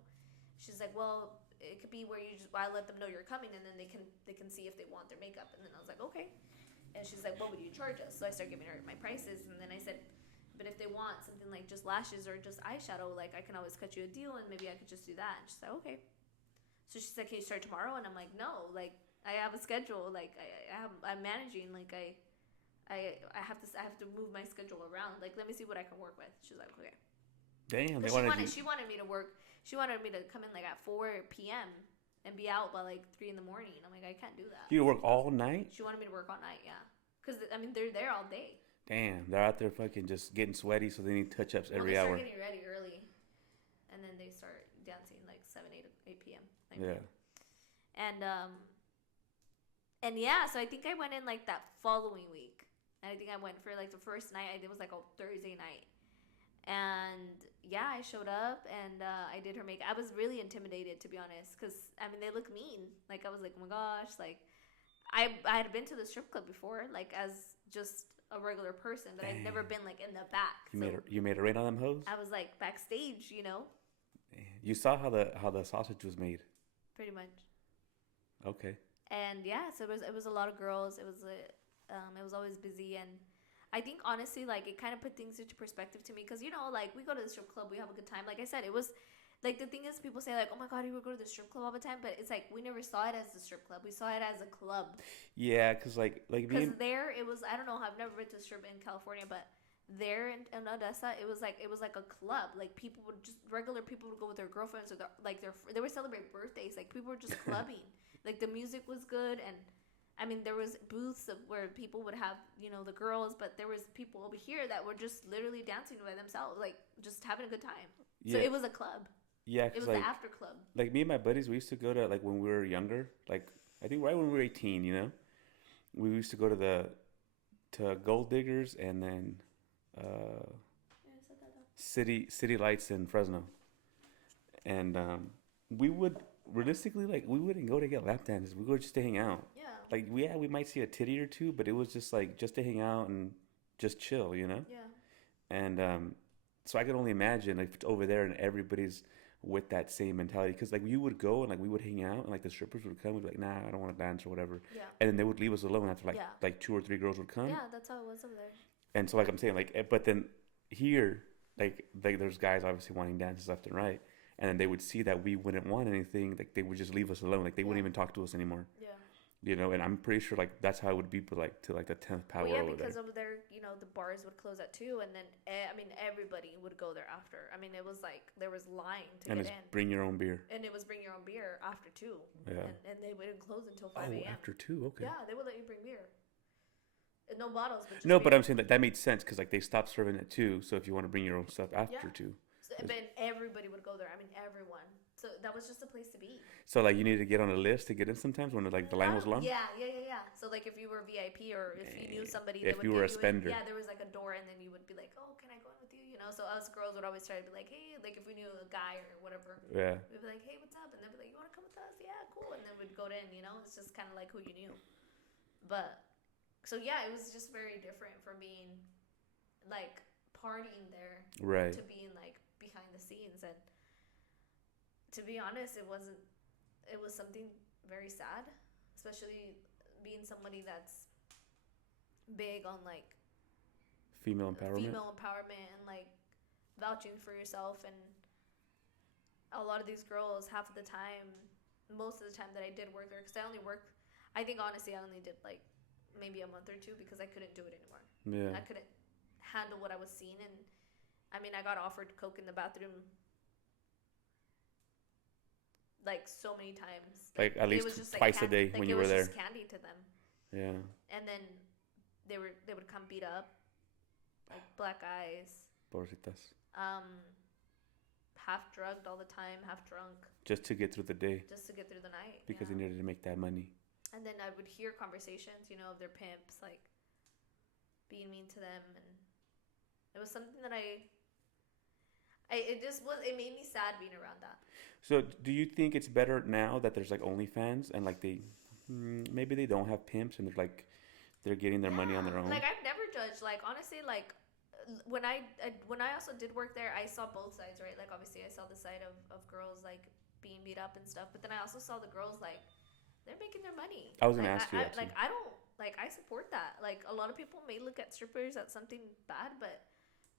She's like, well, it could be where I let them know you're coming, and then they can see if they want their makeup. And then I was like, okay. And she's like, what would you charge us? So I started giving her my prices, and then I said, but if they want something like just lashes or just eyeshadow, like I can always cut you a deal, and maybe I could just do that. And she's like, okay. So she's like, can you start tomorrow? And I'm like, no, like I have a schedule, like I'm managing, like I have to move my schedule around. Like let me see what I can work with. She's like, okay. Damn, she wanted me to work. She wanted me to come in like at 4 p.m. and be out by like 3 in the morning. I'm like, I can't do that. You work all night? She wanted me to work all night, yeah. Because I mean, they're there all day. Damn, they're out there fucking just getting sweaty, so they need touch-ups every hour. They start getting ready early, and then they start dancing like 7, 8 p.m. Yeah. And yeah, so I think I went in like that following week. And I think I went for like the first night. It was like a Thursday night. And yeah, I showed up, and I did her makeup. I was really intimidated, to be honest, because I mean, they look mean. Like I was like, oh my gosh, like I had been to the strip club before, like as just a regular person, but I'd never been like in the back. You made it rain on them hoes? I was like backstage, you know. You saw how the sausage was made. Pretty much. Okay. And yeah, so it was a lot of girls. It was always busy, and I think honestly, like it kind of put things into perspective to me, because you know, like we go to the strip club, we have a good time. Like I said, it was like, the thing is, people say like, oh my god, you would go to the strip club all the time, but it's like we never saw it as the strip club. We saw it as a club. Yeah, because like because there it was, I don't know, I've never been to a strip in California, but there in Odessa, it was like a club. Like people would just regular people would go with their girlfriends or they would celebrate birthdays. Like people were just clubbing. Like the music was good, and I mean there was booths where people would have the girls, but there was people over here that were just literally dancing by themselves, like just having a good time. So Yeah. it was a club. Yeah, It cause was the after club. like me and my buddies, we used to go to like when we were younger, like I think right when we were 18, we used to go to the to Gold Diggers and then uh, City Lights in Fresno, and we would realistically like we wouldn't go to get lap dances. We would just to hang out. Yeah. Like we might see a titty or two, but it was just like just to hang out and just chill. Yeah. And so I could only imagine like over there and everybody's with that same mentality because like you would go and like we would hang out and like the strippers would come and be like, nah, I don't want to dance or whatever. Yeah. And then they would leave us alone after Yeah. like 2 or 3 girls would come. Yeah, that's how it was over there. And so like I'm saying but then here like there's guys obviously wanting dances left and right, and then they would see that we wouldn't want anything, like they would just leave us alone, like they wouldn't even talk to us anymore. Yeah. And I'm pretty sure like that's how it would be to like the 10th power well, yeah, over because there. over there, the bars would close at 2, and then I mean everybody would go there after. I mean it was like there was line to And get it's in, bring your own beer. and it was bring your own beer after 2. Yeah. And they wouldn't close until 5 a.m. After 2, okay. Yeah, they would let you bring beer. No bottles, but just No, beer. but I'm saying that made sense because like they stopped serving at 2, so if you want to bring your own stuff after 2. So, but everybody would go there. I mean everyone. So that was just a place to be. So like you needed to get on a list to get in sometimes when like the line was long. Yeah. So like if you were VIP or if you knew somebody, if you were a spender. Yeah, there was like a door, and then you would be like, oh, can I go in with you? So us girls would always try to be like, hey, like if we knew a guy or whatever, Yeah. we'd be like, hey, what's up? And they'd be like, you want to come with us? Yeah, cool. And then we'd go in. It's just kind of like who you knew. But so yeah, it was just very different from being like partying there, Right. to being like behind the scenes. And to be honest, it was something very sad, especially being somebody that's big on like Female empowerment. and like vouching for yourself. And a lot of these girls, half of the time, most of the time that I did work there, because I think honestly I only did like maybe a month or 2 because I couldn't do it anymore. Yeah. I couldn't handle what I was seeing. And I mean I got offered coke in the bathroom like so many times, like at least twice a day when you were there. It was just candy to them. Yeah. And then they would come beat up, like black eyes, Pobrecitas. half drugged all the time, half drunk, Just to get through the day. just to get through the night. Because they needed to make that money. And then I would hear conversations, of their pimps like being mean to them, and it was something that it made me sad being around that. So do you think it's better now that there's like OnlyFans and like maybe they don't have pimps and they're getting their money on their own? Like I've never judged. Like honestly, like when I also did work there, I saw both sides, right? Like obviously I saw the side of girls like being beat up and stuff, but then I also saw the girls like they're making their money. I was gonna ask you that too. Like I don't I support that. Like a lot of people may look at strippers as something bad, but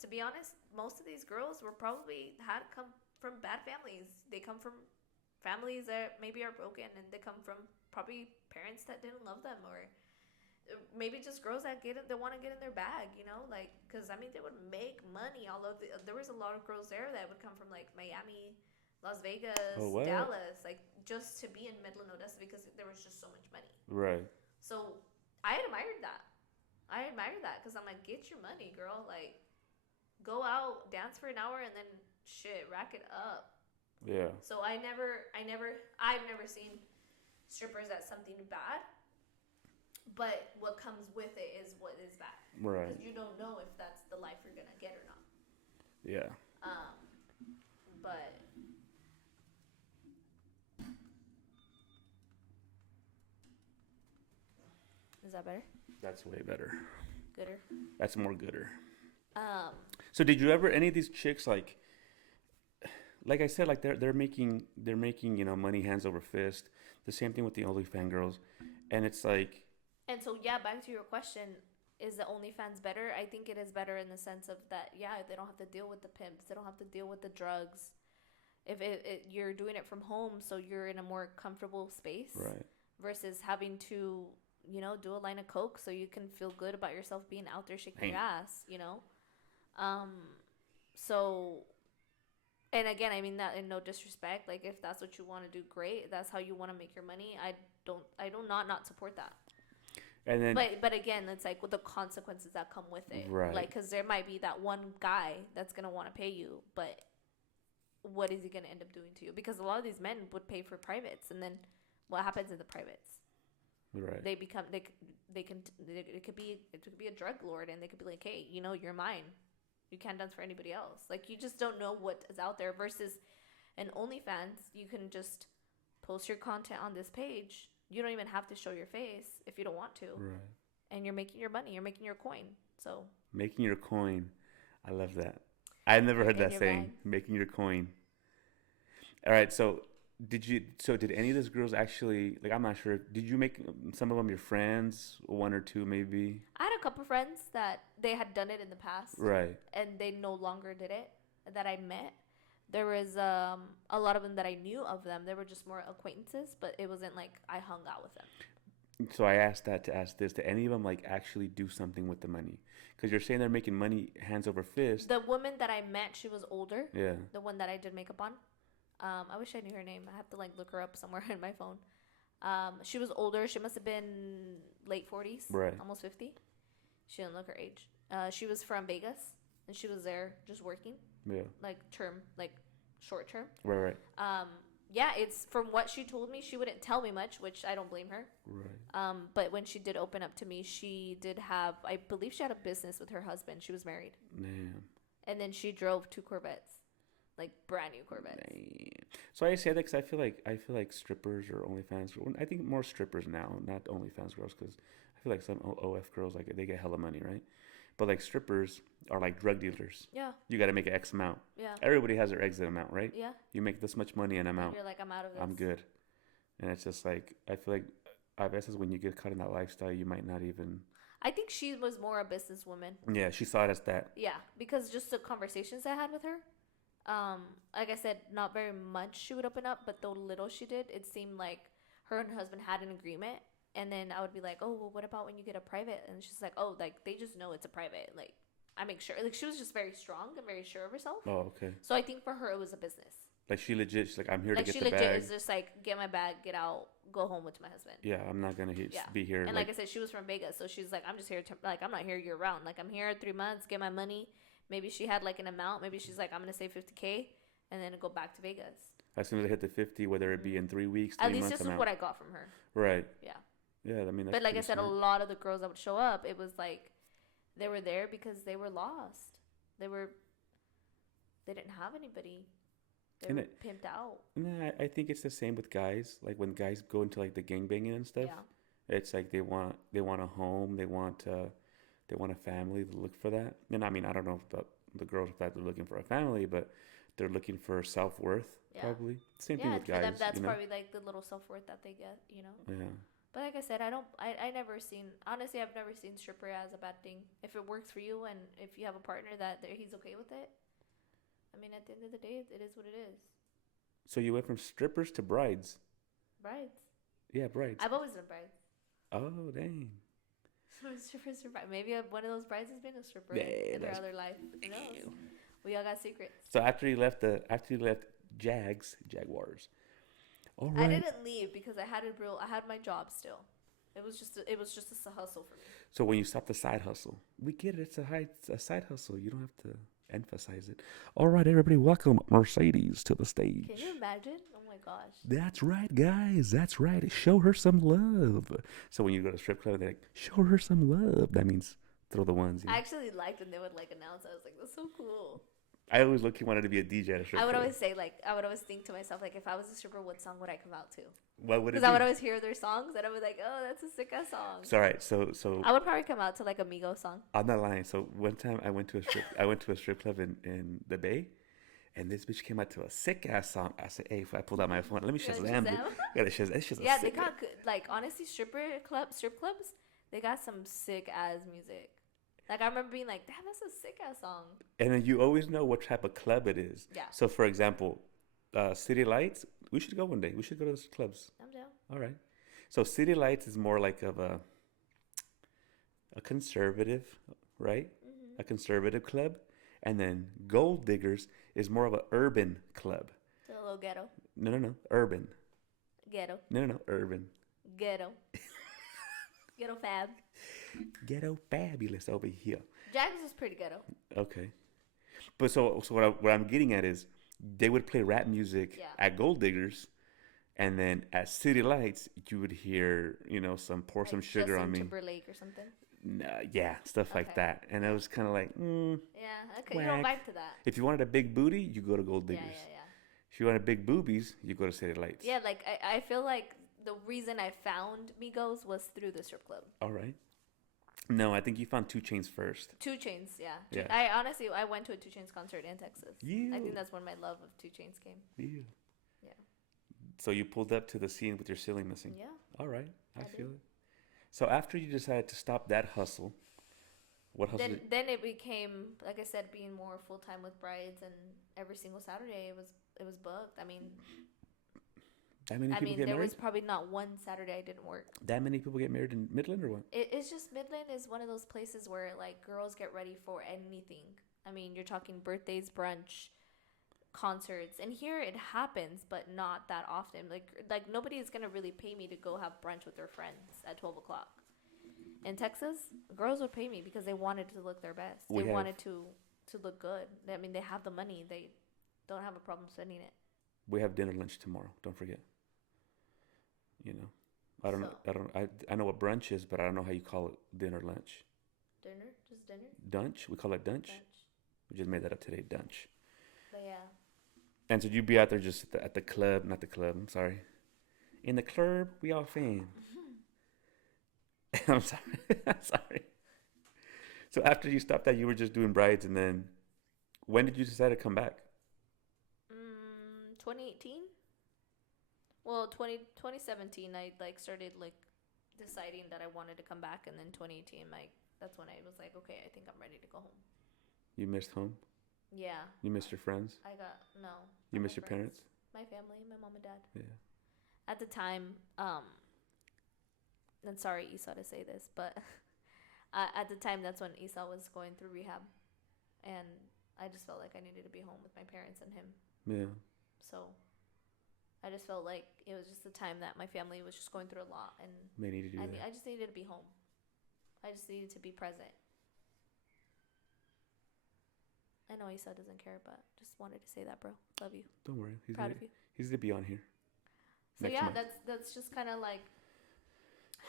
to be honest, most of these girls were probably had come from bad families. They come from families that maybe are broken, and they come from probably parents that didn't love them, or maybe just girls that want to get in their bag, like because I mean they would make money. There was a lot of girls there that would come from like Miami, Las Vegas, Dallas, like just to be in Midland, Odessa, because there was just so much money. Right. So I admired that. Because I'm like, get your money, girl. Like, go out, dance for an hour, and then rack it up. Yeah. So I've never seen strippers as something bad. But what comes with it is what is bad. Right. Because you don't know if that's the life you're gonna get or not. Yeah. But is that better? That's way better. Gooder. That's more gooder. So did you ever any of these chicks like I said, like they're making money hands over fist. The same thing with the OnlyFans girls, and it's like. And so yeah, back to your question, is the OnlyFans better? I think it is better in the sense of that they don't have to deal with the pimps, they don't have to deal with the drugs. If you're doing it from home, so you're in a more comfortable space, right? Versus having to do a line of coke so you can feel good about yourself being out there shaking your ass, Um, so, and again, I mean that in no disrespect. Like, if that's what you want to do, great. That's how you want to make your money. I do not support that. And then, But again, it's like with the consequences that come with it. right, Like, because there might be that one guy that's gonna want to pay you, but what is he gonna end up doing to you? Because a lot of these men would pay for privates, and then what happens in the privates? right, They become they can it could be a drug lord, and they could be like, hey, you're mine. You can't dance for anybody else. Like, you just don't know what is out there. Versus an OnlyFans, you can just post your content on this page. You don't even have to show your face if you don't want to, right. and you're making your money. You're making your coin. So Making your coin. I love that. I never heard that saying. Bag. Making your coin. All right. So did any of those girls actually, like, I'm not sure. Did you make some of them your friends? One or two, maybe? I had a couple friends that they had done it in the past, Right. and they no longer did it. That I met. There was a lot of them that I knew of them. They were just more acquaintances, but it wasn't like I hung out with them. So I asked that to ask this. Did any of them, like, actually do something with the money? Because you're saying they're making money hands over fist. The woman that I met, she was older. Yeah. The one that I did makeup on. I wish I knew her name. I have to like look her up somewhere in my phone. She was older. She must have been late 40s, Right. almost 50. She didn't look her age. She was from Vegas, and she was there just working, Yeah. like short term. Right. Yeah, it's from what she told me. She wouldn't tell me much, which I don't blame her. Right. But when she did open up to me, she did have, I believe she had a business with her husband. She was married. Damn. And then she drove 2 Corvettes, like brand new Corvettes. Damn. So I say that because I feel like strippers or OnlyFans. I think more strippers now, not OnlyFans girls, because I feel like some OF girls, like, they get hella money, right? But like strippers are like drug dealers. Yeah. You got to make an X amount. Yeah. Everybody has their exit amount, right? Yeah. You make this much money and I'm out. And you're like, I'm out of this. I'm good. And it's just like, I feel like, I guess when you get caught in that lifestyle, you might not even. I think she was more a businesswoman. Yeah, she saw it as that. Yeah, because just the conversations I had with her, like I said, not very much she would open up, but the little she did, it seemed like her and her husband had an agreement. And then I would be like, oh, well, what about when you get a private? And she's like, oh, like, they just know it's a private. Like, I make sure. Like, she was just very strong and very sure of herself. Oh, okay. So I think for her, it was a business. Like, she's like, I'm here like to get the bag. Like, she legit is just like, get my bag, get out, go home with my husband. Yeah, I'm not going to be here. And like I said, she was from Vegas. So she's like, I'm just here to, like, I'm not here year round. Like, I'm here 3 months, get my money. Maybe she had like an amount. Maybe she's like, I'm going to save $50K and then go back to Vegas. As soon as I hit the 50, whether it be in 3 weeks, 3 At least months, this is what I got from her. Right. Yeah. Yeah, I mean, that's but like I said, smart. a lot of the girls that would show up, it was like they were there because they were lost. They didn't have anybody. They were pimped out. Nah, I think it's the same with guys. Like when guys go into like the gangbanging and stuff, it's like they want a home, they want a family to look for that. And I mean, I don't know if the girls that they're looking for a family, but they're looking for self-worth. Probably same thing with guys. Yeah, that's probably like the little self-worth that they get. Yeah. But like I said, I never seen, honestly, I've never seen stripper as a bad thing. If it works for you and if you have a partner that he's okay with it, I mean, at the end of the day, it is what it is. So you went from strippers to brides? Brides. Yeah, brides. I've always been brides. Oh, dang. Strippers to brides. Maybe one of those brides has been a stripper in their other life. Who knows? We all got secrets. So after you left Jaguars. All right. I didn't leave because I had my job still. It was just a hustle for me. So when you stopped the side hustle, we get it. It's a side hustle. You don't have to emphasize it. All right, everybody, welcome Mercedes to the stage. Can you imagine? Oh my gosh. That's right, guys. That's right. Show her some love. So when you go to strip club, they're like, show her some love. That means throw the ones. I actually liked when they would like announce. I was like, that's so cool. I always wanted to be a DJ at a strip club. I would always say, like, I would always think to myself, like, if I was a stripper, what song would I come out to? What would it be? Because I would always hear their songs, and I would be like, oh, that's a sick ass song. So, all right, so I would probably come out to like a Migos song. I'm not lying. So one time I went to a strip club in the Bay, and this bitch came out to a sick ass song. I said, hey, if I pulled out my phone, let me Shazam. Yeah, they got good, like, honestly, strip clubs, they got some sick ass music. Like, I remember being like, damn, that's a sick-ass song. And then you always know what type of club it is. Yeah. So, for example, City Lights, we should go one day. We should go to those clubs. I'm down. All right. So, City Lights is more like of a conservative, right? Mm-hmm. A conservative club. And then Gold Diggers is more of an urban club. So a little ghetto. No, urban. Ghetto. No, urban. Ghetto. Ghetto fab. Ghetto fabulous over here. Jags is pretty ghetto. Okay, but so what I'm getting at is they would play rap music at Gold Diggers, and then at City Lights you would hear some pour some sugar on me. Timberlake or something. Yeah, stuff like that, and it was kind of like yeah, okay, whack. You don't vibe to that. If you wanted a big booty, you go to Gold Diggers. Yeah. If you wanted big boobies, you go to City Lights. Yeah, like I feel like the reason I found Migos was through the strip club. All right. No, I think you found 2 Chainz first. 2 Chainz, yeah. Yeah. I went to a 2 Chainz concert in Texas. Yeah. I think that's when my love of 2 Chainz came. Yeah. Yeah. So you pulled up to the scene with your ceiling missing. Yeah. All right, I feel it. So after you decided to stop that hustle, what hustle? Then it became, like I said, being more full time with brides, and every single Saturday it was booked. I mean, that many people get there married? was probably not one Saturday I didn't work. That many people get married in Midland or what? It's just Midland is one of those places where like girls get ready for anything. I mean, you're talking birthdays, brunch, concerts, and here it happens, but not that often. Like nobody is gonna really pay me to go have brunch with their friends at 12:00. In Texas, girls would pay me because they wanted to look their best. They wanted to look good. I mean, they have the money. They don't have a problem spending it. We have dinner lunch tomorrow. Don't forget. I don't know. I know what brunch is, but I don't know how you call it dinner lunch. Dinner? Just dinner? Dunch? We call it dunch? We just made that up today, dunch. But yeah. And so you'd be out there just at the club, not the club, I'm sorry. In the club, we all fans. I'm sorry. So after you stopped that, you were just doing brides, and then when did you decide to come back? 2018. Well, 2017, I started deciding that I wanted to come back, and then 2018, that's when I was like, okay, I think I'm ready to go home. You missed home? Yeah. You missed your friends? No. You missed your parents? My family, my mom and dad. Yeah. At the time, and sorry, Esau, to say this, but at the time, that's when Esau was going through rehab, and I just felt like I needed to be home with my parents and him. Yeah. So I just felt like it was just the time that my family was just going through a lot, and they needed to do that. I just needed to be home. I just needed to be present. I know Esau doesn't care, but just wanted to say that, bro. Love you. Don't worry. Proud of you. He's gonna be on here. So yeah, that's just kind of like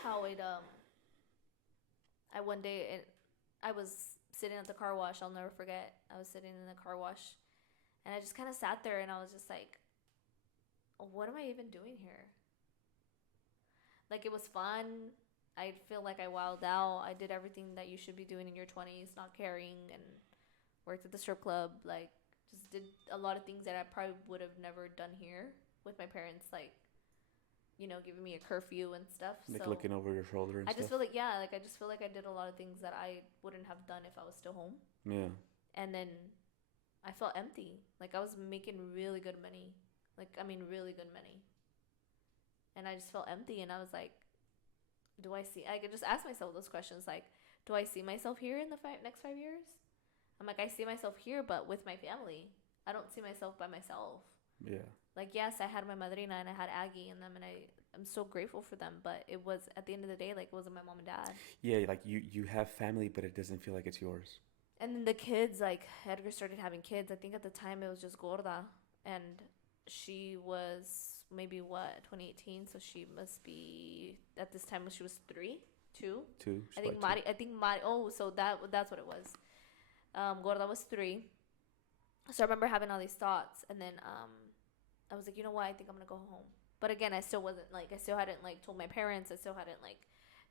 how it I one day I was sitting at the car wash. I'll never forget. I was sitting in the car wash, and I just kind of sat there, and I was just like, what am I even doing here? Like, it was fun. I feel like I wilded out. I did everything that you should be doing in your 20s, not caring, and worked at the strip club. Like, just did a lot of things that I probably would have never done here with my parents, like, giving me a curfew and stuff. Like, so looking over your shoulder and stuff? I just feel like I did a lot of things that I wouldn't have done if I was still home. Yeah. And then I felt empty. Like, I was making really good money. Really good money. And I just felt empty, and I was like, I could just ask myself those questions, like, do I see myself here in the next 5 years? I'm like, I see myself here, but with my family. I don't see myself by myself. Yeah. Like, yes, I had my madrina and I had Aggie and them, and I'm so grateful for them, but it was, at the end of the day, like, it wasn't my mom and dad. Yeah, like, you have family, but it doesn't feel like it's yours. And then the kids, like, Edgar started having kids. I think at the time it was just Gorda, and she was maybe 2018, so she must be, at this time she was 2. I think Mari, so that's what it was. Gorda was 3. So I remember having all these thoughts, and then I was like, you know what, I think I'm gonna go home. But again, I still hadn't told my parents. I still hadn't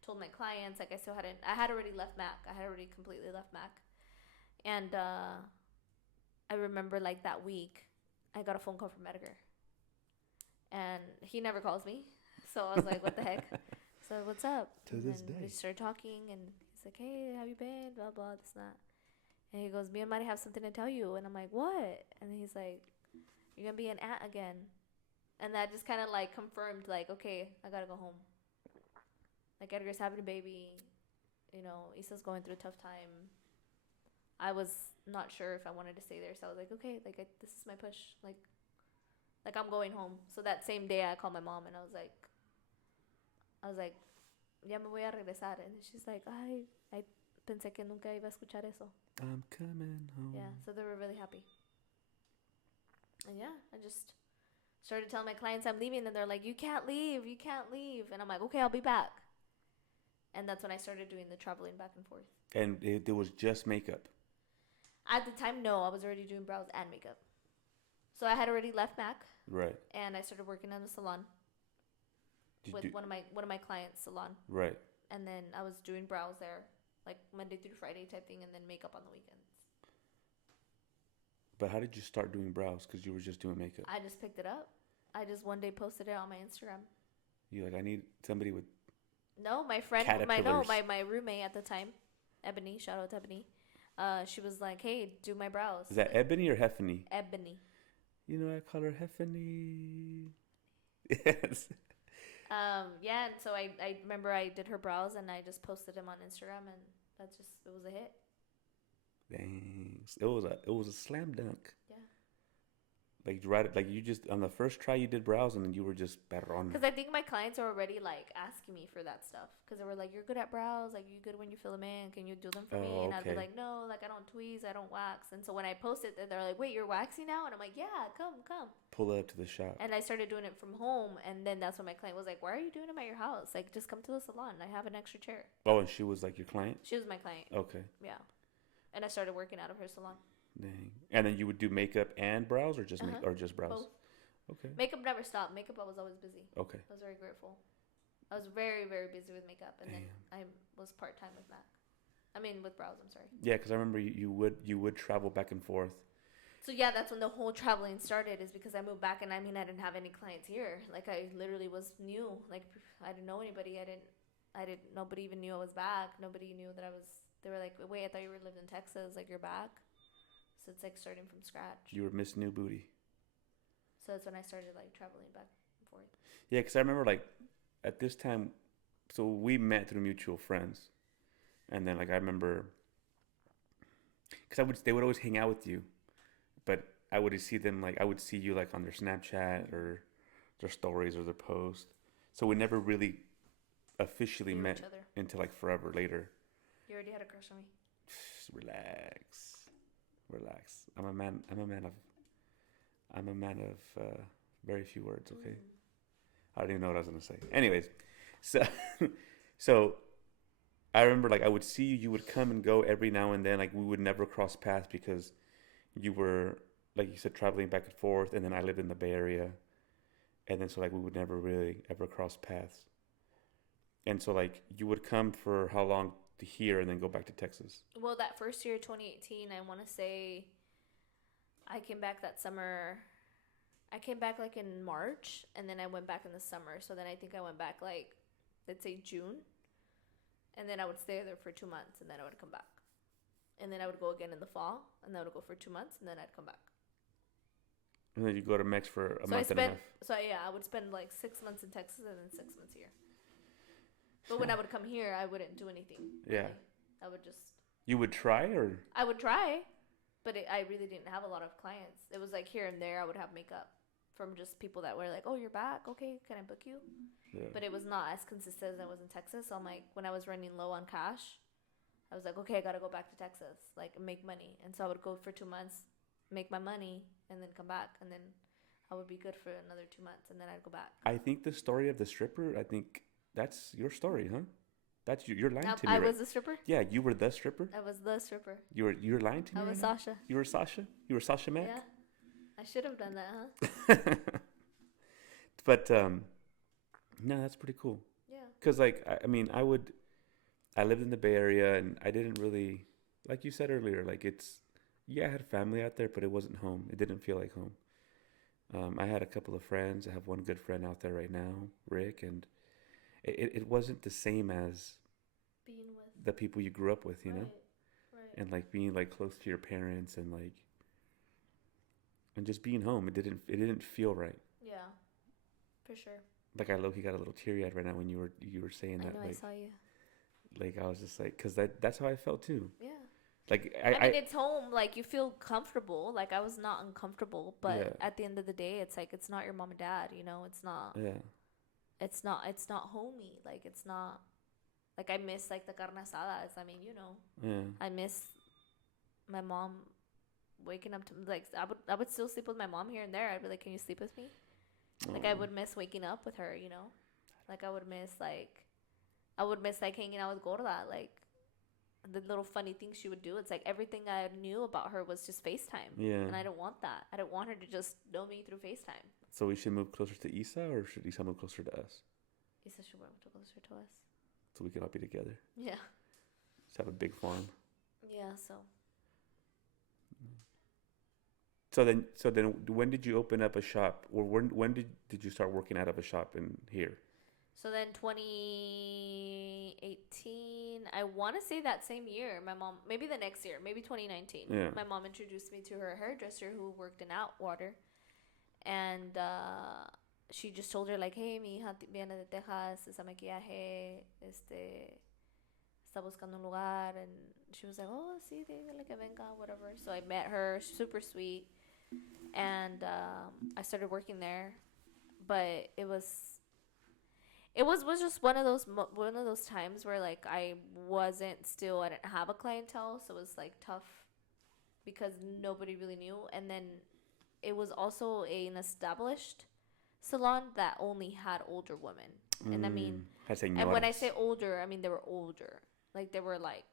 told my clients. I had already left Mac. I had already completely left Mac. And I remember that week I got a phone call from Edgar, and he never calls me, so I was like, what the heck? So what's up? To this day, we started talking, and he's like, hey, how you been? Blah blah, this and that. And he goes, me and Maddie have something to tell you. And I'm like, what? And he's like, you're gonna be an aunt again. And that just kind of confirmed, okay, I gotta go home. Edgar's having a baby, Issa's going through a tough time. I was not sure if I wanted to stay there, so I was like, okay, like this is my push, like I'm going home. So that same day, I called my mom and I was like, ya me voy a regresar, and she's like, I pensé que nunca iba a escuchar eso. I'm coming home. Yeah, so they were really happy. And yeah, I just started telling my clients I'm leaving, and they're like, you can't leave, and I'm like, okay, I'll be back. And that's when I started doing the traveling back and forth. And it was just makeup. At the time, no, I was already doing brows and makeup. So I had already left Mac. Right. And I started working in the salon with one of my clients' salon. Right. And then I was doing brows there, like Monday through Friday type thing, and then makeup on the weekends. But how did you start doing brows? Because you were just doing makeup. I just picked it up. I just one day posted it on my Instagram. You like, I need somebody with. No, my friend, my roommate at the time, Ebony. Shout out to Ebony. She was like, "Hey, do my brows." Is that Ebony or Heffany? Ebony. You know, I call her Heffany. Yes. Yeah, and so I remember I did her brows and I just posted them on Instagram, and it was a hit. Dang, it was a slam dunk. Yeah. Like you just on the first try you did brows and then you were just perrón. Because I think my clients are already like asking me for that stuff, because they were like, "You're good at brows, like you good when you fill them in. Can you do them for me?" And I'd be like, "No, like I don't tweeze, I don't wax." And so when I post it, they're like, "Wait, you're waxing now?" And I'm like, "Yeah, come." Pull it up to the shop. And I started doing it from home, and then that's when my client was like, "Why are you doing them at your house? Like just come to the salon. I have an extra chair." Oh, and she was like your client? She was my client. Okay. Yeah. And I started working out of her salon. Dang. And then you would do makeup and brows, or just just brows? Both. Okay. Makeup never stopped. Makeup, I was always busy. Okay. I was very grateful. I was very, very busy with makeup, and then I was part-time with Mac. I mean, with brows, I'm sorry. Yeah, because I remember you would travel back and forth. So yeah, that's when the whole traveling started, is because I moved back, and I mean, I didn't have any clients here. Like, I literally was new. Like, I didn't know anybody. Nobody even knew I was back. Nobody knew that they were like, "Wait, I thought you lived in Texas. Like, you're back." So it's like starting from scratch. You were Miss New Booty. So that's when I started like traveling back and forth. Yeah, because I remember like at this time, so we met through mutual friends, and then like I remember, because they would always hang out with you, but I would see them like I would see you like on their Snapchat or their stories or their posts. So we never really officially met until like forever later. You already had a crush on me. Relax. I'm a man of very few words. Okay. I don't even know what I was gonna say. Anyways, so I remember like I would see you. You would come and go every now and then. Like we would never cross paths because you were, like you said, traveling back and forth, and then I lived in the Bay Area, and then so like we would never really ever cross paths. And so like you would come for how long to here and then go back to Texas? Well, that first year, 2018, I want to say I came back that summer. I came back like in March, and then I went back in the summer. So then I think I went back like, let's say June. And then I would stay there for 2 months, and then I would come back. And then I would go again in the fall, and then I would go for 2 months, and then I'd come back. And then you go to Mex for a month and a half. So yeah, I would spend like 6 months in Texas and then 6 months here. But when I would come here, I wouldn't do anything. Really. Yeah. I would just... You would try, or? I would try, but I really didn't have a lot of clients. It was like here and there I would have makeup from just people that were like, "Oh, you're back? Okay, can I book you?" Yeah. But it was not as consistent as I was in Texas. So I'm like, when I was running low on cash, I was like, okay, I got to go back to Texas, like make money. And so I would go for 2 months, make my money, and then come back. And then I would be good for another 2 months, and then I'd go back. I think the story of the stripper, I think... That's your story, huh? That's you're lying to me. I was the stripper? Yeah, you were the stripper? I was the stripper. You were lying to me? I was Sasha. You were Sasha? You were Sasha Mack? Yeah. I should have done that, huh? But, no, that's pretty cool. Yeah. Because, like, I mean, I lived in the Bay Area, and I didn't really, like you said earlier, like, I had family out there, but it wasn't home. It didn't feel like home. I had a couple of friends. I have one good friend out there right now, Rick, and... It wasn't the same as being with the people you grew up with, you know? Right. And like being like close to your parents and like and just being home. It didn't feel right. Yeah. For sure. Like I low-key got a little teary-eyed right now when you were saying that. I know, like, I saw you. Like I was just like, cuz that's how I felt too. Yeah. Like I mean, it's home. Like, you feel comfortable. Like, I was not uncomfortable, but yeah, at the end of the day, it's like it's not your mom and dad. You know, it's not. yeah, It's not homey. Like, it's not. Like, I miss like the carne asadas. I mean, you know, yeah. I miss my mom waking up to like I would still sleep with my mom here and there. I'd be like, "Can you sleep with me?" Like, I Oh, would miss waking up with her. You know, like I would miss like hanging out with Gorda. Like, the little funny things she would do. It's like everything I knew about her was just FaceTime. yeah. And I don't want that. I don't want her to just know me through FaceTime. So we should move closer to Isa, or should Isa move closer to us Isa should work closer to us. so we can all be together? Yeah. Just have a big farm. Yeah, so. So then, when did you open up a shop, or when did you start working out of a shop in here? So then 2018, I want to say that same year, my mom, maybe the next year, maybe 2019, Yeah. my mom introduced me to her hairdresser who worked in Outwater. And she just told her, like, hey, mi hija viene de Texas, esa maquillaje, está buscando un lugar. And she was like, oh, sí, dígale que venga, whatever. So I met her, super sweet. And I started working there. But it was just one of those times where, like, I didn't have a clientele, so it was like tough because nobody really knew. And then it was also an established salon that only had older women. And I mean, and when I say older, I mean they were older, like they were like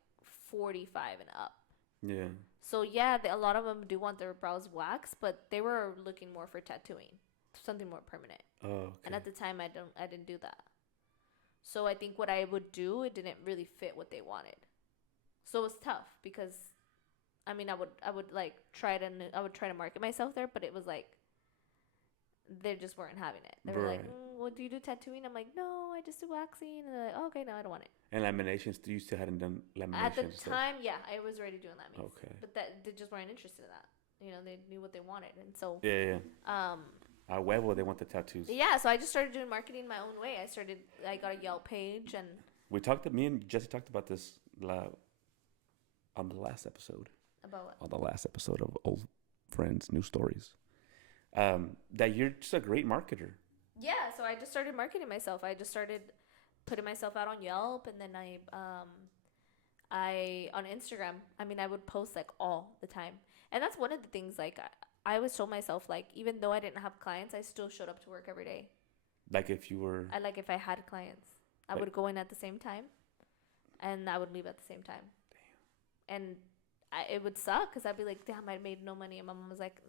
45 and up. Yeah. So yeah, a lot of them do want their brows waxed, but they were looking more for tattooing, something more permanent. Oh. Okay. And at the time, I didn't do that. So I think what I would do, it didn't really fit what they wanted. So it was tough because, I mean, I would like try to market myself there, but it was like they just weren't having it. They were like, "Well, do you do tattooing?" I'm like, "No, I just do waxing." And they're like, oh, "Okay, no, I don't want it." And laminations, you still hadn't done laminations? At the time, yeah, I was already doing laminations. Okay. But they just weren't interested in that. You know, they knew what they wanted, and so Yeah. Huevo, they want the tattoos. Yeah, so I just started doing marketing my own way. I got a Yelp page, and Me and Jesse talked about this on the last episode. About what? On the last episode of Old Friends, New Stories. That you're just a great marketer. Yeah, so I just started marketing myself. I just started putting myself out on Yelp, and then I on Instagram. I mean, I would post like all the time, and that's one of the things. Like, I always told myself, like, even though I didn't have clients, I still showed up to work every day. Like if you were... If I had clients. I would go in at the same time, and I would leave at the same time. Damn. And it would suck, because I'd be like, damn, I made no money. And my mom was like,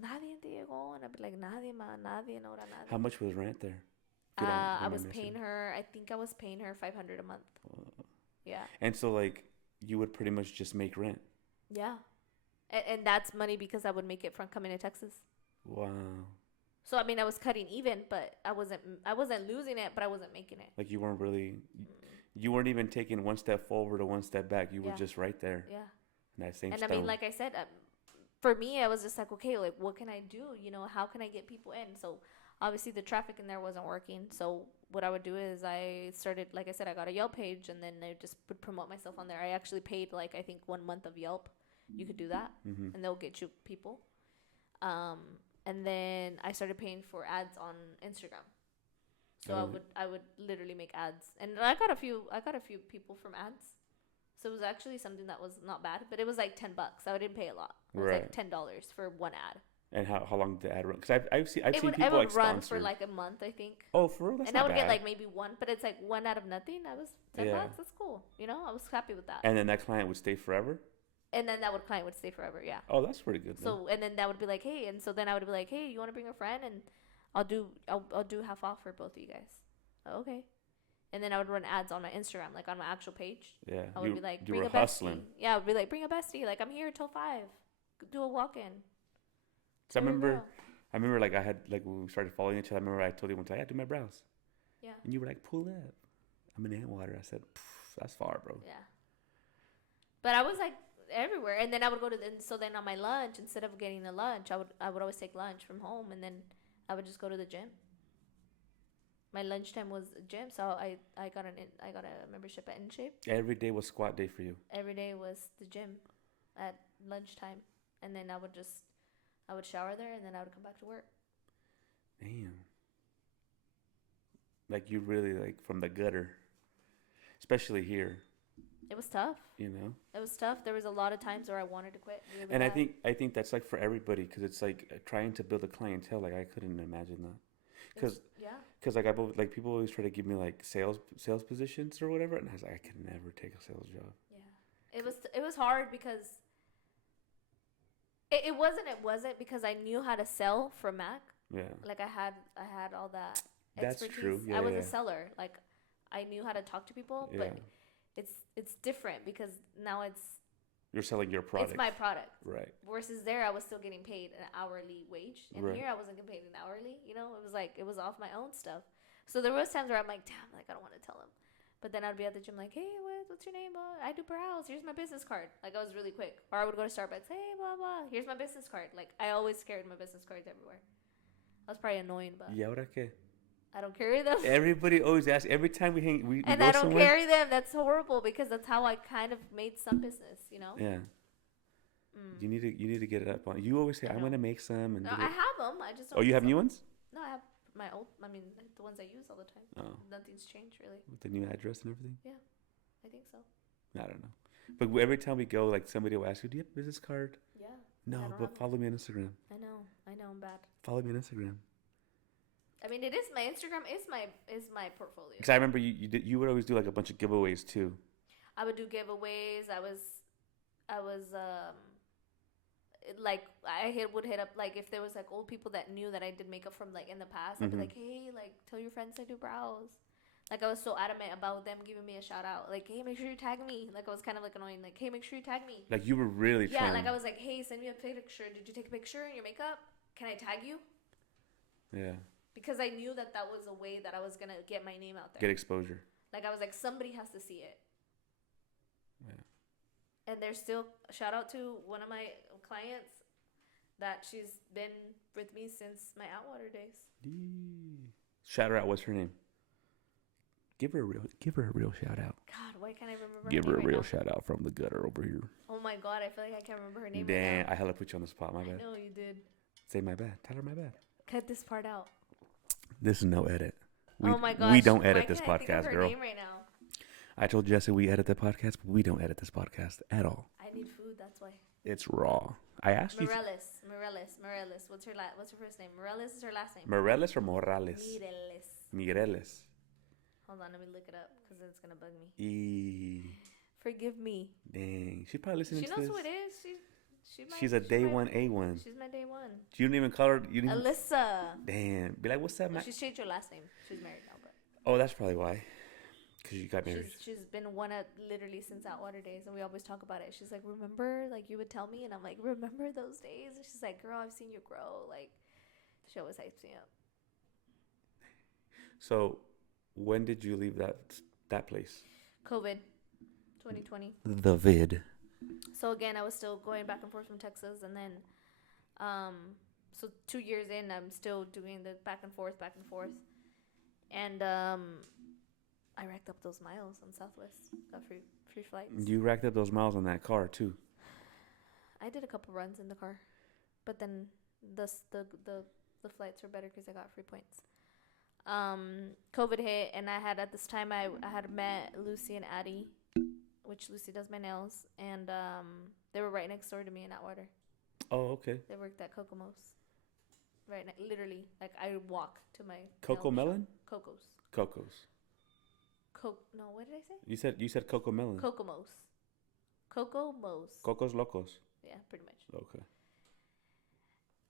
nadie te llegó. And I'd be like, nadie, ma, nadie, no era nadie. How much was rent there? I was paying her, I think I was paying her $500 a month. Yeah. And so, like, you would pretty much just make rent. Yeah. And that's money because I would make it from coming to Texas. Wow. So I mean, I was cutting even, but I wasn't losing it, but I wasn't making it. Like, you weren't even taking one step forward or one step back. You were just right there. Yeah. In that same And stone. I mean, like I said, for me, I was just like, okay, like, what can I do? You know, how can I get people in? So obviously the traffic in there wasn't working. So what I would do is I started, like I said, I got a Yelp page, and then I just would promote myself on there. I actually paid, like, I think 1 month of Yelp. You could do that, and they'll get you people. And then I started paying for ads on Instagram. So I would literally make ads, and I got a few people from ads. So it was actually something that was not bad, but it was like $10. I didn't pay a lot. It was like $10 for one ad. And how long did the ad run? Because I've seen people like it would run for like a month, I think. Oh, for real? That's and not I would bad. get like maybe one, but it's like one out of nothing. I was $10. That's cool. You know, I was happy with that. And then that client would stay forever. And then that client would stay forever, yeah. Oh, that's pretty good. So and then that would be like, hey, and so then I would be like, hey, you want to bring a friend, and I'll do half off for both of you guys. Oh, okay. And then I would run ads on my Instagram, like on my actual page. Yeah. I would be like, bring a bestie. Yeah, I would be like, bring a bestie. Like, I'm here till 5. Do a walk-in. So I remember like I had, like, when we started following each other, I remember I told you one time, I do my brows. Yeah. And you were like, pull up. I'm in Antwater. I said, that's far, bro. Yeah. But I was like everywhere, and then I would go so then on my lunch, instead of getting a lunch, I would always take lunch from home, and then I would just go to the gym. My lunchtime was gym, so I got a membership at InShape. Every day was squat day for you. Every day was the gym at lunchtime, and then I would shower there, and then I would come back to work. Damn. Like you really like from the gutter, especially here. It was tough. You know. It was tough. There was a lot of times where I wanted to quit. Really And bad. I think that's like for everybody because it's like trying to build a clientele. Like I couldn't imagine that. Because like like people always try to give me like sales positions or whatever, and I was like, I could never take a sales job. Yeah, it was hard because it wasn't because I knew how to sell for Mac. Yeah. Like I had all that That's expertise. true. Yeah, I was a seller. Like I knew how to talk to people, but it's different because now you're selling your product. It's my product. Right. Versus there, I was still getting paid an hourly wage. And here, I wasn't getting paid an hourly. You know, it was like, it was off my own stuff. So there was times where I'm like, damn, like, I don't want to tell him. But then I'd be at the gym like, hey, what's your name? I do brows. Here's my business card. Like, I was really quick. Or I would go to Starbucks. Hey, blah, blah. Here's my business card. Like, I always carried my business cards everywhere. I was probably annoying, but ¿Y ahora qué? I don't carry them. Everybody always asks. Every time we hang, we and go I don't somewhere. carry them. That's horrible because that's how I kind of made some business, you know? Yeah. You need to get it up on. You always say, I'm gonna make some. And no, I have them. I just don't. Oh, you have new ones? No, I have my old. I mean, the ones I use all the time. Oh. Nothing's changed really. With the new address and everything. Yeah, I think so. I don't know, but every time we go, like somebody will ask you, "Do you have a business card?" Yeah. No, but follow me on Instagram. I know, I'm bad. Follow me on Instagram. I mean, it is my Instagram is my portfolio. Because I remember you would always do like a bunch of giveaways too. I would do giveaways. I was like would hit up like if there was like old people that knew that I did makeup from like in the past. I'd be like, hey, like tell your friends I do brows. Like I was so adamant about them giving me a shout out. Like, hey, make sure you tag me. Like I was kind of like annoying. Like, hey, make sure you tag me. Like you were really trying. Yeah, like I was like, hey, send me a picture. Did you take a picture in your makeup? Can I tag you? Yeah. Because I knew that was a way that I was gonna get my name out there. Get exposure. Like I was like, somebody has to see it. Yeah. And there's still shout out to one of my clients that she's been with me since my Atwater days. Shout her out. What's her name? Give her a real shout out. God, why can't I remember? Give her a real shout out from the gutter over here. Oh my God, I feel like I can't remember her name. Damn, right now. I hella put you on the spot. My bad. I know you did. Say my bad. Tell her my bad. Cut this part out. This is no edit. Oh my gosh. We don't edit why this can't I think of podcast, her girl. name right now? I told Jesse we edit the podcast, but we don't edit this podcast at all. I need food. That's why. It's raw. I asked you. Moreles. What's her first name? Moreles is her last name. Moreles or Morales? Mireles. Hold on, let me look it up because it's gonna bug me. Forgive me. Dang, she's probably listening to this. She knows who it is. She's a day one A1. She's my day one. You don't even call her. Alyssa. Damn. Be like, what's up, man? She's changed her last name. She's married now, but. Oh, that's probably why. Because you got married. She's been one at literally since Atwater days, and we always talk about it. She's like, remember, like you would tell me, and I'm like, remember those days? And she's like, girl, I've seen you grow. Like, she always hypes me up. So, when did you leave that place? COVID, 2020. The vid. So again, I was still going back and forth from Texas, and then, so 2 years in, I'm still doing the back and forth, and I racked up those miles on Southwest. Got free flights. You racked up those miles on that car too. I did a couple runs in the car, but then the flights were better because I got free points. COVID hit, and I had at this time I had met Lucy and Addie, which Lucy does my nails, and they were right next door to me in Atwater. Oh, okay. They worked at Kokomo's. Right, literally, like I walk to my Coco Melon. Coco's. No, what did I say? You said Coco Melon. Kokomo's. Cocos Locos. Yeah, pretty much. Okay.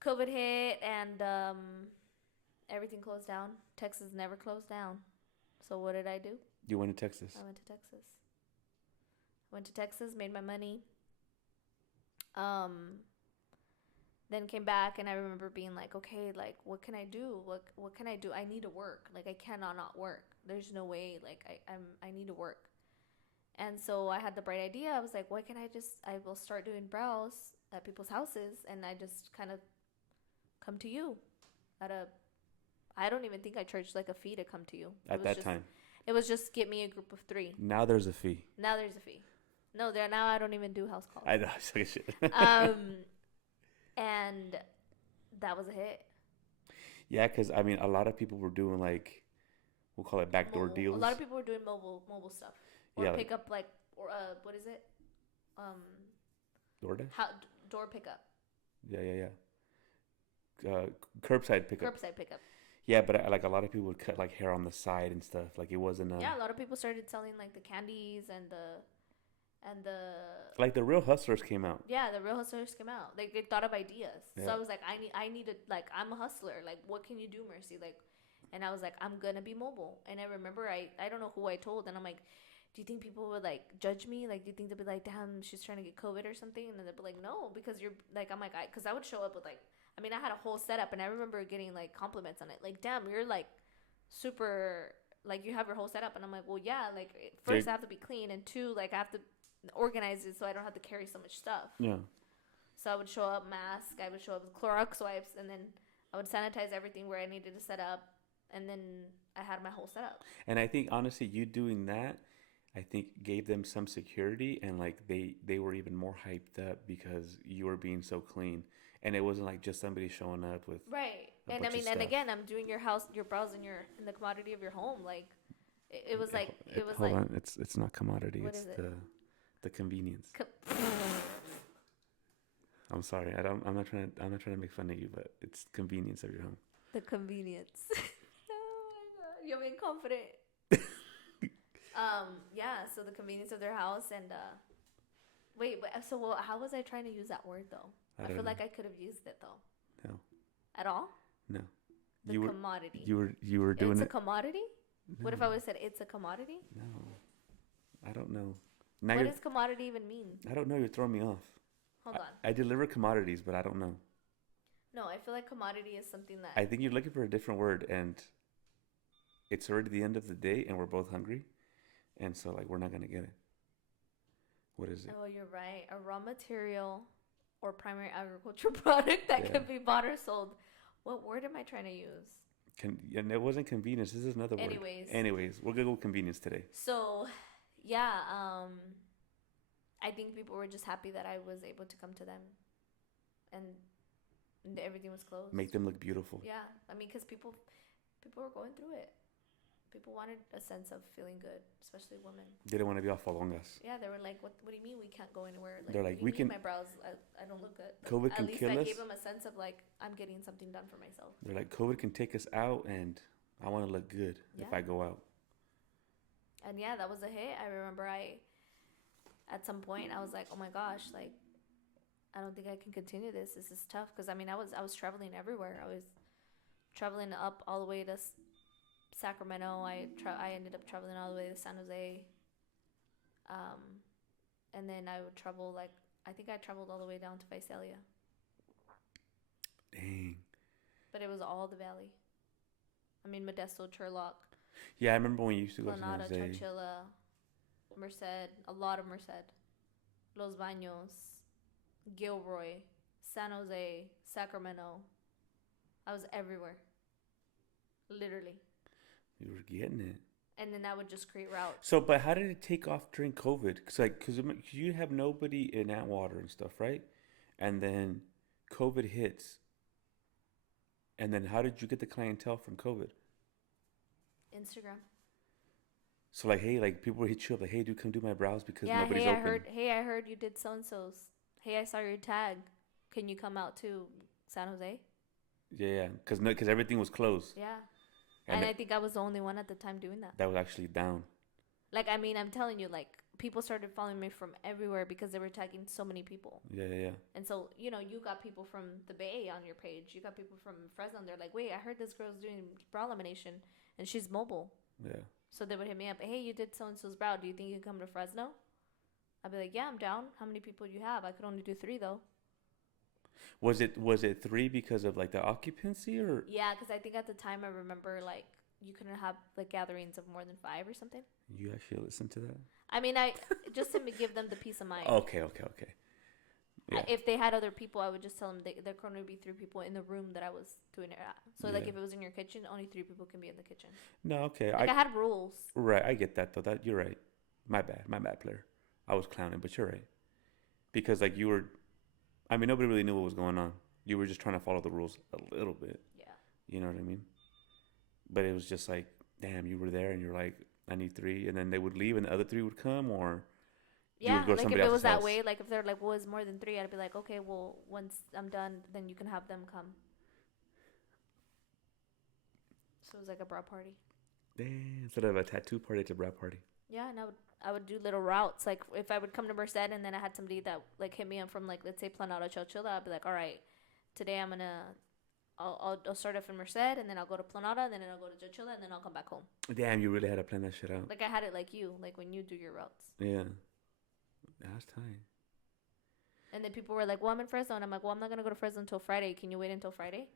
COVID hit, and everything closed down. Texas never closed down. So what did I do? You went to Texas. I went to Texas, made my money. Then came back, and I remember being like, okay, like, what can I do? What can I do? I need to work. Like, I cannot not work. There's no way. Like, I need to work. And so I had the bright idea. I was like, why can't I will start doing brows at people's houses, and I just kind of come to you at I don't even think I charged like a fee to come to you. At that time. It was just get me a group of 3. Now there's a fee. Now there's a fee. No, now I don't even do house calls. I know. It's like shit. And that was a hit. Yeah, because I mean, a lot of people were doing like, we'll call it backdoor deals. A lot of people were doing mobile stuff. Or pick up like, or what is it? DoorDash? Door pickup. Yeah. Curbside pickup. Curbside pickup. Yeah, but like a lot of people would cut like hair on the side and stuff. Like it wasn't. Yeah, a lot of people started selling like the candies and the. Like the real hustlers came out. Yeah, the real hustlers came out. Like they thought of ideas. Yeah. So I was like, I need to, like, I'm a hustler. Like, what can you do, Mercy? Like, and I was like, I'm gonna be mobile. And I remember I don't know who I told, and I'm like, do you think people would like judge me? Like, do you think they'd be like, damn, she's trying to get COVID or something? And then they'd be like, no, because you're like, I'm like, because I would show up with like, I mean, I had a whole setup, and I remember getting like compliments on it. Like, damn, you're like super, like you have your whole setup, and I'm like, well, yeah, like first I have to be clean, and 2, like I have to organize it so I don't have to carry so much stuff. Yeah. So I would show up mask, I would show up with Clorox wipes, and then I would sanitize everything where I needed to set up, and then I had my whole setup. And I think honestly, you doing that, I think gave them some security, and like they were even more hyped up because you were being so clean, and it wasn't like just somebody showing up with right. And I mean, and again, I'm doing your house, your browse, and in the commodity of your home. Like it was like it was hold like on, it's not commodity. What It's is it? the convenience. I'm sorry. I'm not trying to make fun of you, but it's convenience of your home. The convenience. Oh my god, you're being confident. Yeah. So the convenience of their house, and wait. So how was I trying to use that word though? I feel like I could have used it though. No. At all? No. The commodity. You were doing it's it. It's a commodity. No. What if I would have said it's a commodity? No. I don't know. Now what does commodity even mean? I don't know. You're throwing me off. Hold on. I deliver commodities, but I don't know. No, I feel like commodity is something that... I think you're looking for a different word, and it's already the end of the day, and we're both hungry, and so like we're not gonna get it. What is it? Oh, you're right. A raw material or primary agricultural product that can be bought or sold. What word am I trying to use? And it wasn't convenience. This is another word. Anyways, we're gonna go with convenience today. So, yeah, I think people were just happy that I was able to come to them, and everything was closed. Make them look beautiful. Yeah, I mean, because people were going through it. People wanted a sense of feeling good, especially women. They didn't want to be all falongas. Yeah, they were like, "What do you mean we can't go anywhere?" Like, they're like, "We can." My brows, I don't look good. COVID can kill us. At least I gave them a sense of like, I'm getting something done for myself. They're like, COVID can take us out, and I want to look good if I go out. And yeah, that was a hit. I remember at some point, I was like, "Oh my gosh, like, I don't think I can continue this. This is tough." Because I mean, I was traveling everywhere. I was traveling up all the way to Sacramento. I ended up traveling all the way to San Jose. And then I would travel I think I traveled all the way down to Visalia. Dang. But it was all the valley. I mean, Modesto, Turlock. Yeah, I remember when you used to go to San Jose. Churchilla, Merced, a lot of Merced, Los Baños, Gilroy, San Jose, Sacramento. I was everywhere. Literally. You were getting it. And then I would just create routes. So, but how did it take off during COVID? Because you have nobody in Atwater and stuff, right? And then COVID hits. And then how did you get the clientele from COVID? Instagram. So like, hey, like people would hit you up like, hey, dude, come do my brows because nobody's open. I heard you did so-and-so's. Hey, I saw your tag. Can you come out to San Jose? Yeah, because everything was closed. Yeah. And I think I was the only one at the time doing that. That was actually down. Like, I mean, I'm telling you, like, people started following me from everywhere because they were tagging so many people. Yeah. And so, you got people from the Bay on your page. You got people from Fresno. And they're like, wait, I heard this girl's doing brow lamination, and she's mobile. Yeah. So they would hit me up. Hey, you did so-and-so's brow. Do you think you can come to Fresno? I'd be like, yeah, I'm down. How many people do you have? I could only do 3, though. Was it 3 because of like the occupancy or? Yeah, because I think at the time I remember like you couldn't have like gatherings of more than 5 or something. You actually listened to that? I mean, just to give them the peace of mind. Okay. Yeah. If they had other people, I would just tell them there can only be 3 people in the room that I was doing it at. So like Yeah. if it was in your kitchen, only 3 people can be in the kitchen. No, okay. Like I had rules. Right, I get that though. That you're right. My bad, player. I was clowning, but you're right. Because like you were, I mean, nobody really knew what was going on. You were just trying to follow the rules a little bit. Yeah. You know what I mean? But it was just like, damn, you were there, and you're like, I need 3, and then they would leave, and the other 3 would come, or yeah, like if it was that way, like if they're like, well, it's more than 3, I'd be like, okay, well, once I'm done, then you can have them come. So it was like a bra party. Damn, instead of a tattoo party, it's a bra party. Yeah, and I would do little routes. Like if I would come to Merced and then I had somebody that like hit me up from like let's say Planado Chowchilla, I'd be like, all right, today I'll start off in Merced and then I'll go to Planada and then I'll go to Chowchilla and then I'll come back home. Damn, you really had to plan that shit out. Like I had it like you, like when you do your routes. Yeah, that's tight. And then people were like, well, I'm in Fresno, and I'm like, well, I'm not gonna go to Fresno until Friday. Can you wait until Friday?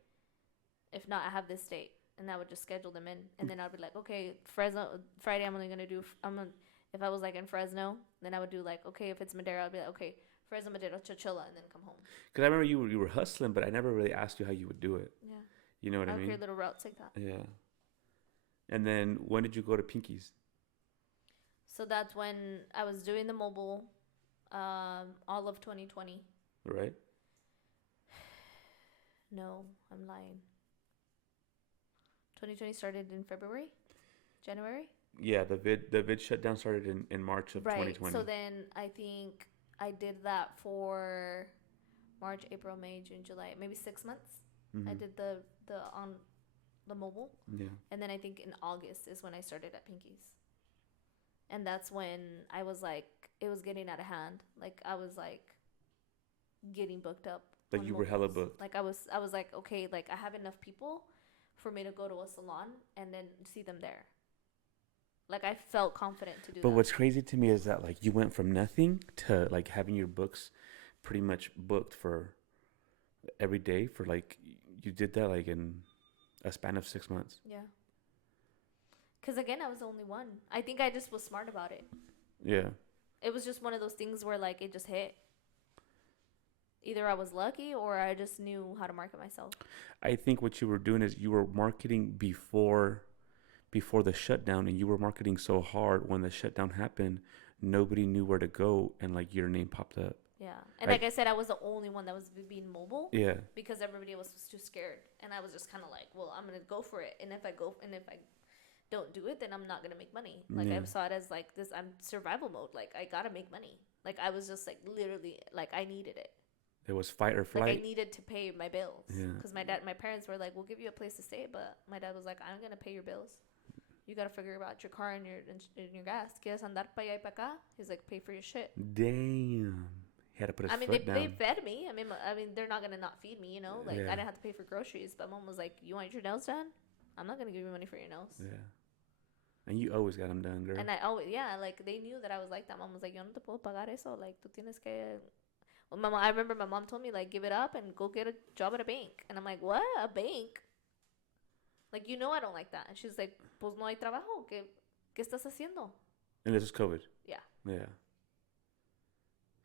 If not, I have this date. And I would just schedule them in, and then I'd be like, okay, Fresno Friday. If I was like in Fresno, then I would do like, okay, if it's Madera, I'd be like, okay, Fresno, Madera, Chowchilla, and then come home. Cause I remember you were hustling, but I never really asked you how you would do it. Yeah. You know what I mean? Create little routes like that. Yeah. And then when did you go to Pinky's? So that's when I was doing the mobile, all of 2020. Right. No, I'm lying. 2020 started in February, January. Yeah, the vid shutdown started in March of 2020. So then I think I did that for March, April, May, June, July, maybe 6 months. Mm-hmm. I did the on the mobile. Yeah. And then I think in August is when I started at Pinky's. And that's when I was like, it was getting out of hand. Like I was like getting booked up. Like you were hella booked. Like I was like, okay, like I have enough people for me to go to a salon and then see them there. Like I felt confident to do that. But what's crazy to me is that like you went from nothing to like having your books pretty much booked for every day for like you did that like in a span of 6 months. Yeah. Because again, I was the only one. I think I just was smart about it. Yeah. It was just one of those things where like it just hit. Either I was lucky or I just knew how to market myself. I think what you were doing is you were marketing before the shutdown, and you were marketing so hard when the shutdown happened, nobody knew where to go, and like your name popped up. Yeah. And like I said, I was the only one that was being mobile. Yeah. Because everybody was too scared. And I was just kind of like, well, I'm going to go for it. And if I don't do it, then I'm not going to make money. Like I saw it as like this, I'm survival mode. Like I got to make money. Like I was just like literally like I needed it. It was fight or flight. Like I needed to pay my bills. Yeah. Because my parents were like, we'll give you a place to stay. But my dad was like, I'm going to pay your bills. You got to figure out your car and your gas. ¿Quieres andar pa' allá y pa' acá? He's like, pay for your shit. Damn. He had to put his foot down. They fed me. I mean, they're not going to not feed me, you know? Like, I didn't have to pay for groceries. But mom was like, you want your nails done? I'm not going to give you money for your nails. Yeah. And you always got them done, girl. And I always, like, they knew that I was like that. Mom was like, yo no te puedo pagar eso. Like, tú tienes que... Well, I remember my mom told me, like, give it up and go get a job at a bank. And I'm like, what? A bank? Like, you know I don't like that. And she's like, pues no hay trabajo. ¿Qué estás haciendo? And this is COVID. Yeah. Yeah.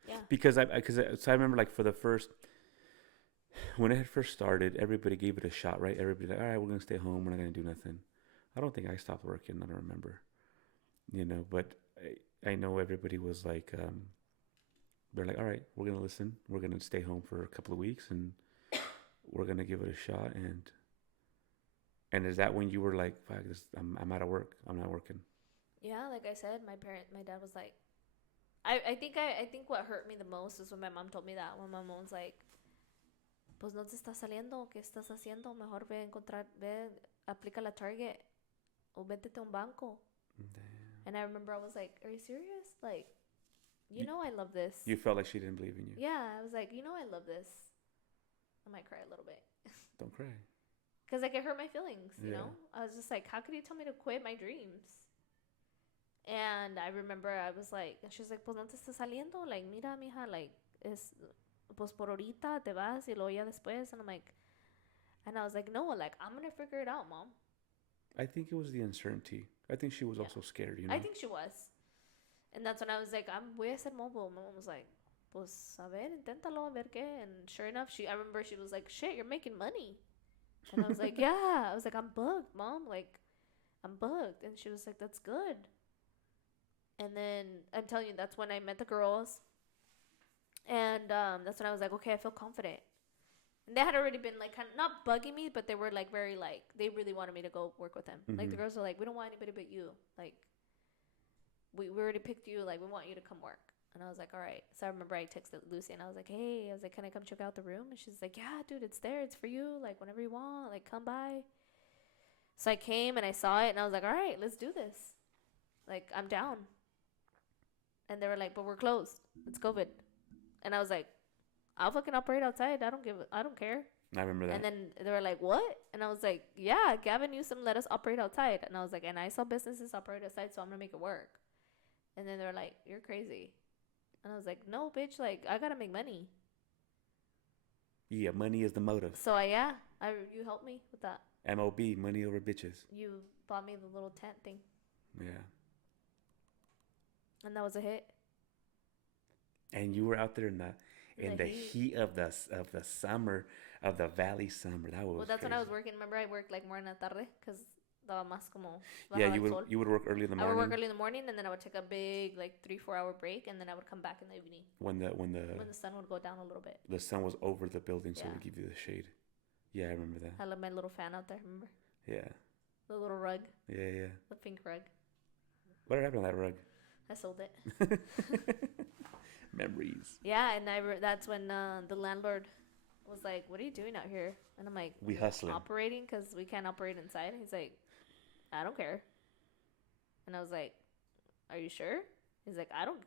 Yeah. Because I remember like for the first, when it had first started, everybody gave it a shot, right? Everybody like, all right, we're going to stay home. We're not going to do nothing. I don't think I stopped working. I don't remember, you know, but I know everybody was like, they're like, all right, we're going to listen. We're going to stay home for a couple of weeks and we're going to give it a shot. And is that when you were like, fuck, I'm out of work. I'm not working. Yeah, like I said, my dad was like, I think what hurt me the most is when my mom told me that. When my mom was like, pues no te está saliendo, ¿qué estás haciendo? Mejor aplica la Target o vétete a un banco. Damn. And I remember I was like, are you serious? Like, you know I love this. You felt like she didn't believe in you. Yeah, I was like, you know I love this. I might cry a little bit. Don't cry. Because like it hurt my feelings, you know? I was just like, how could you tell me to quit my dreams? And I remember I was like, and she was like, pues no te está saliendo. Like, mira, mija, like, pues por ahorita te vas y luego ya después. And I'm like, and I was like, no, like, I'm going to figure it out, Mom. I think it was the uncertainty. I think she was also scared, you know? I think she was. And that's when I was like, voy a ser mobile. My mom was like, pues, a ver, inténtalo, a ver qué. And sure enough, I remember she was like, shit, you're making money. And I was like, yeah. I was like, I'm booked, Mom. Like, I'm booked. And she was like, that's good. And then, I'm telling you, that's when I met the girls. And that's when I was like, okay, I feel confident. And they had already been, like, kind of, not bugging me, but they were, like, very, like, they really wanted me to go work with them. Like, the girls were like, we don't want anybody but you. Like, we already picked you. Like, we want you to come work. And I was like, all right. So I remember I texted Lucy and I was like, hey, I was like, can I come check out the room? And she's like, yeah, dude, it's there. It's for you. Like, whenever you want, like, come by. So I came and I saw it and I was like, all right, let's do this. Like, I'm down. And they were like, but we're closed. It's COVID. And I was like, I'll fucking operate outside. I don't care. I remember that. And then they were like, what? And I was like, yeah, Gavin Newsom let us operate outside. And I was like, and I saw businesses operate outside, so I'm going to make it work. And then they were like, you're crazy. And I was like, no, bitch, like, I got to make money. Yeah, money is the motive. So, you helped me with that. MOB, money over bitches. You bought me the little tent thing. Yeah. And that was a hit. And you were out there in the heat of the summer, of the valley summer. That was that's crazy. when I was working. Remember, I worked like more in la tarde because daba más como. Yeah, you would work early in the morning. I would work early in the morning, and then I would take a big like 3-4 hour break, and then I would come back in the evening. When the sun would go down a little bit. The sun was over the building, so it would give you the shade. Yeah, I remember that. I love my little fan out there. Remember? Yeah. The little rug. Yeah. The pink rug. What happened to that rug? I sold it. Memories. Yeah, and that's when the landlord was like, "What are you doing out here?" And I'm like, "We hustling, operating because we can't operate inside." And he's like, "I don't care." And I was like, "Are you sure?" He's like, "I don't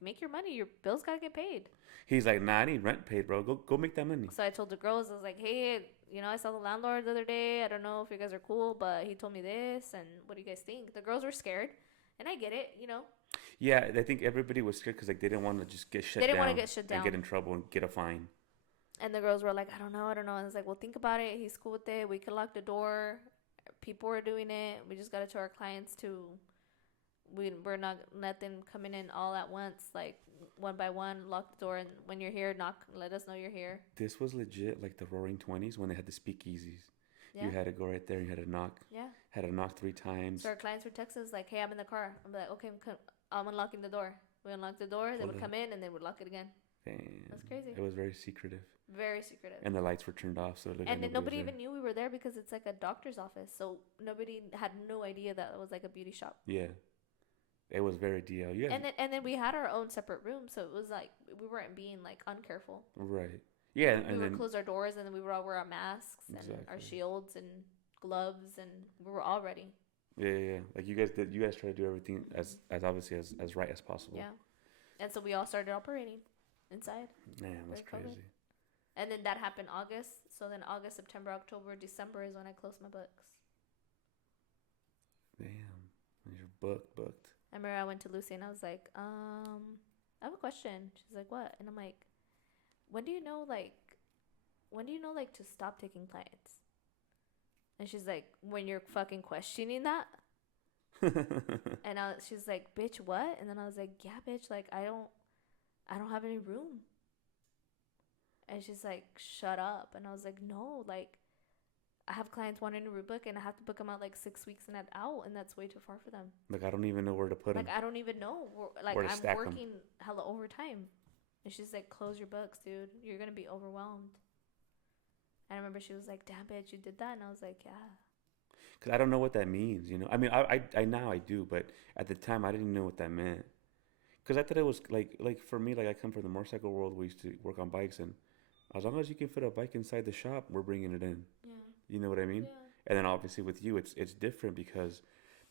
make your money. Your bills gotta get paid." He's like, "Nah, I need rent paid, bro. Go make that money." So I told the girls, I was like, "Hey, I saw the landlord the other day. I don't know if you guys are cool, but he told me this. And what do you guys think?" The girls were scared, and I get it, Yeah, I think everybody was scared because like they didn't want to just get shut down. They didn't want to get shut down and get in trouble and get a fine. And the girls were like, I don't know. And I was like, well, think about it. He's cool with it. We could lock the door. People are doing it. We just got to tell our clients to, we're not letting coming in all at once, like one by one, lock the door. And when you're here, knock, let us know you're here. This was legit like the Roaring 20s when they had the speakeasies. Yeah. You had to go right there. You had to knock. Yeah. Had to knock 3 times. So our clients would text us like, hey, I'm in the car. I'm like, okay, I'm unlocking the door. We unlock the door. They would come in and they would lock it again. Damn. That's crazy. It was very secretive. Very secretive. And the lights were turned off, so and then nobody even knew we were there because it's like a doctor's office. So nobody had no idea that it was like a beauty shop. Yeah. It was very DL. Yeah. And then we had our own separate room, so it was like we weren't being like uncareful. Right. Yeah. We would close our doors, and then we would all wear our masks and our shields and gloves, and we were all ready. Yeah. Like you guys try to do everything as obviously as right as possible. Yeah. And so we all started operating inside. Man, that's crazy. COVID. And then that happened August. So then August, September, October, December is when I closed my books. Damn. You're booked. I remember I went to Lucy and I was like, I have a question. She's like, what? And I'm like, when do you know to stop taking clients? And she's like, when you're fucking questioning that? And she's like, bitch, what? And then I was like, yeah, bitch, like I don't have any room. And she's like, shut up. And I was like, no, like I have clients wanting to rebook and I have to book them out like 6 weeks and out, and that's way too far for them. Like I don't even know where to put them. Like I don't even know where to I'm working hella overtime. And she's like, close your books, dude. You're gonna be overwhelmed. And I remember she was like, damn, bitch, you did that. And I was like, yeah. Because I don't know what that means, I mean, I now I do, but at the time I didn't know what that meant. Because I thought it was like for me, like I come from the motorcycle world. We used to work on bikes, and as long as you can fit a bike inside the shop, we're bringing it in. Yeah. You know what I mean? Yeah. And then obviously with you, it's different because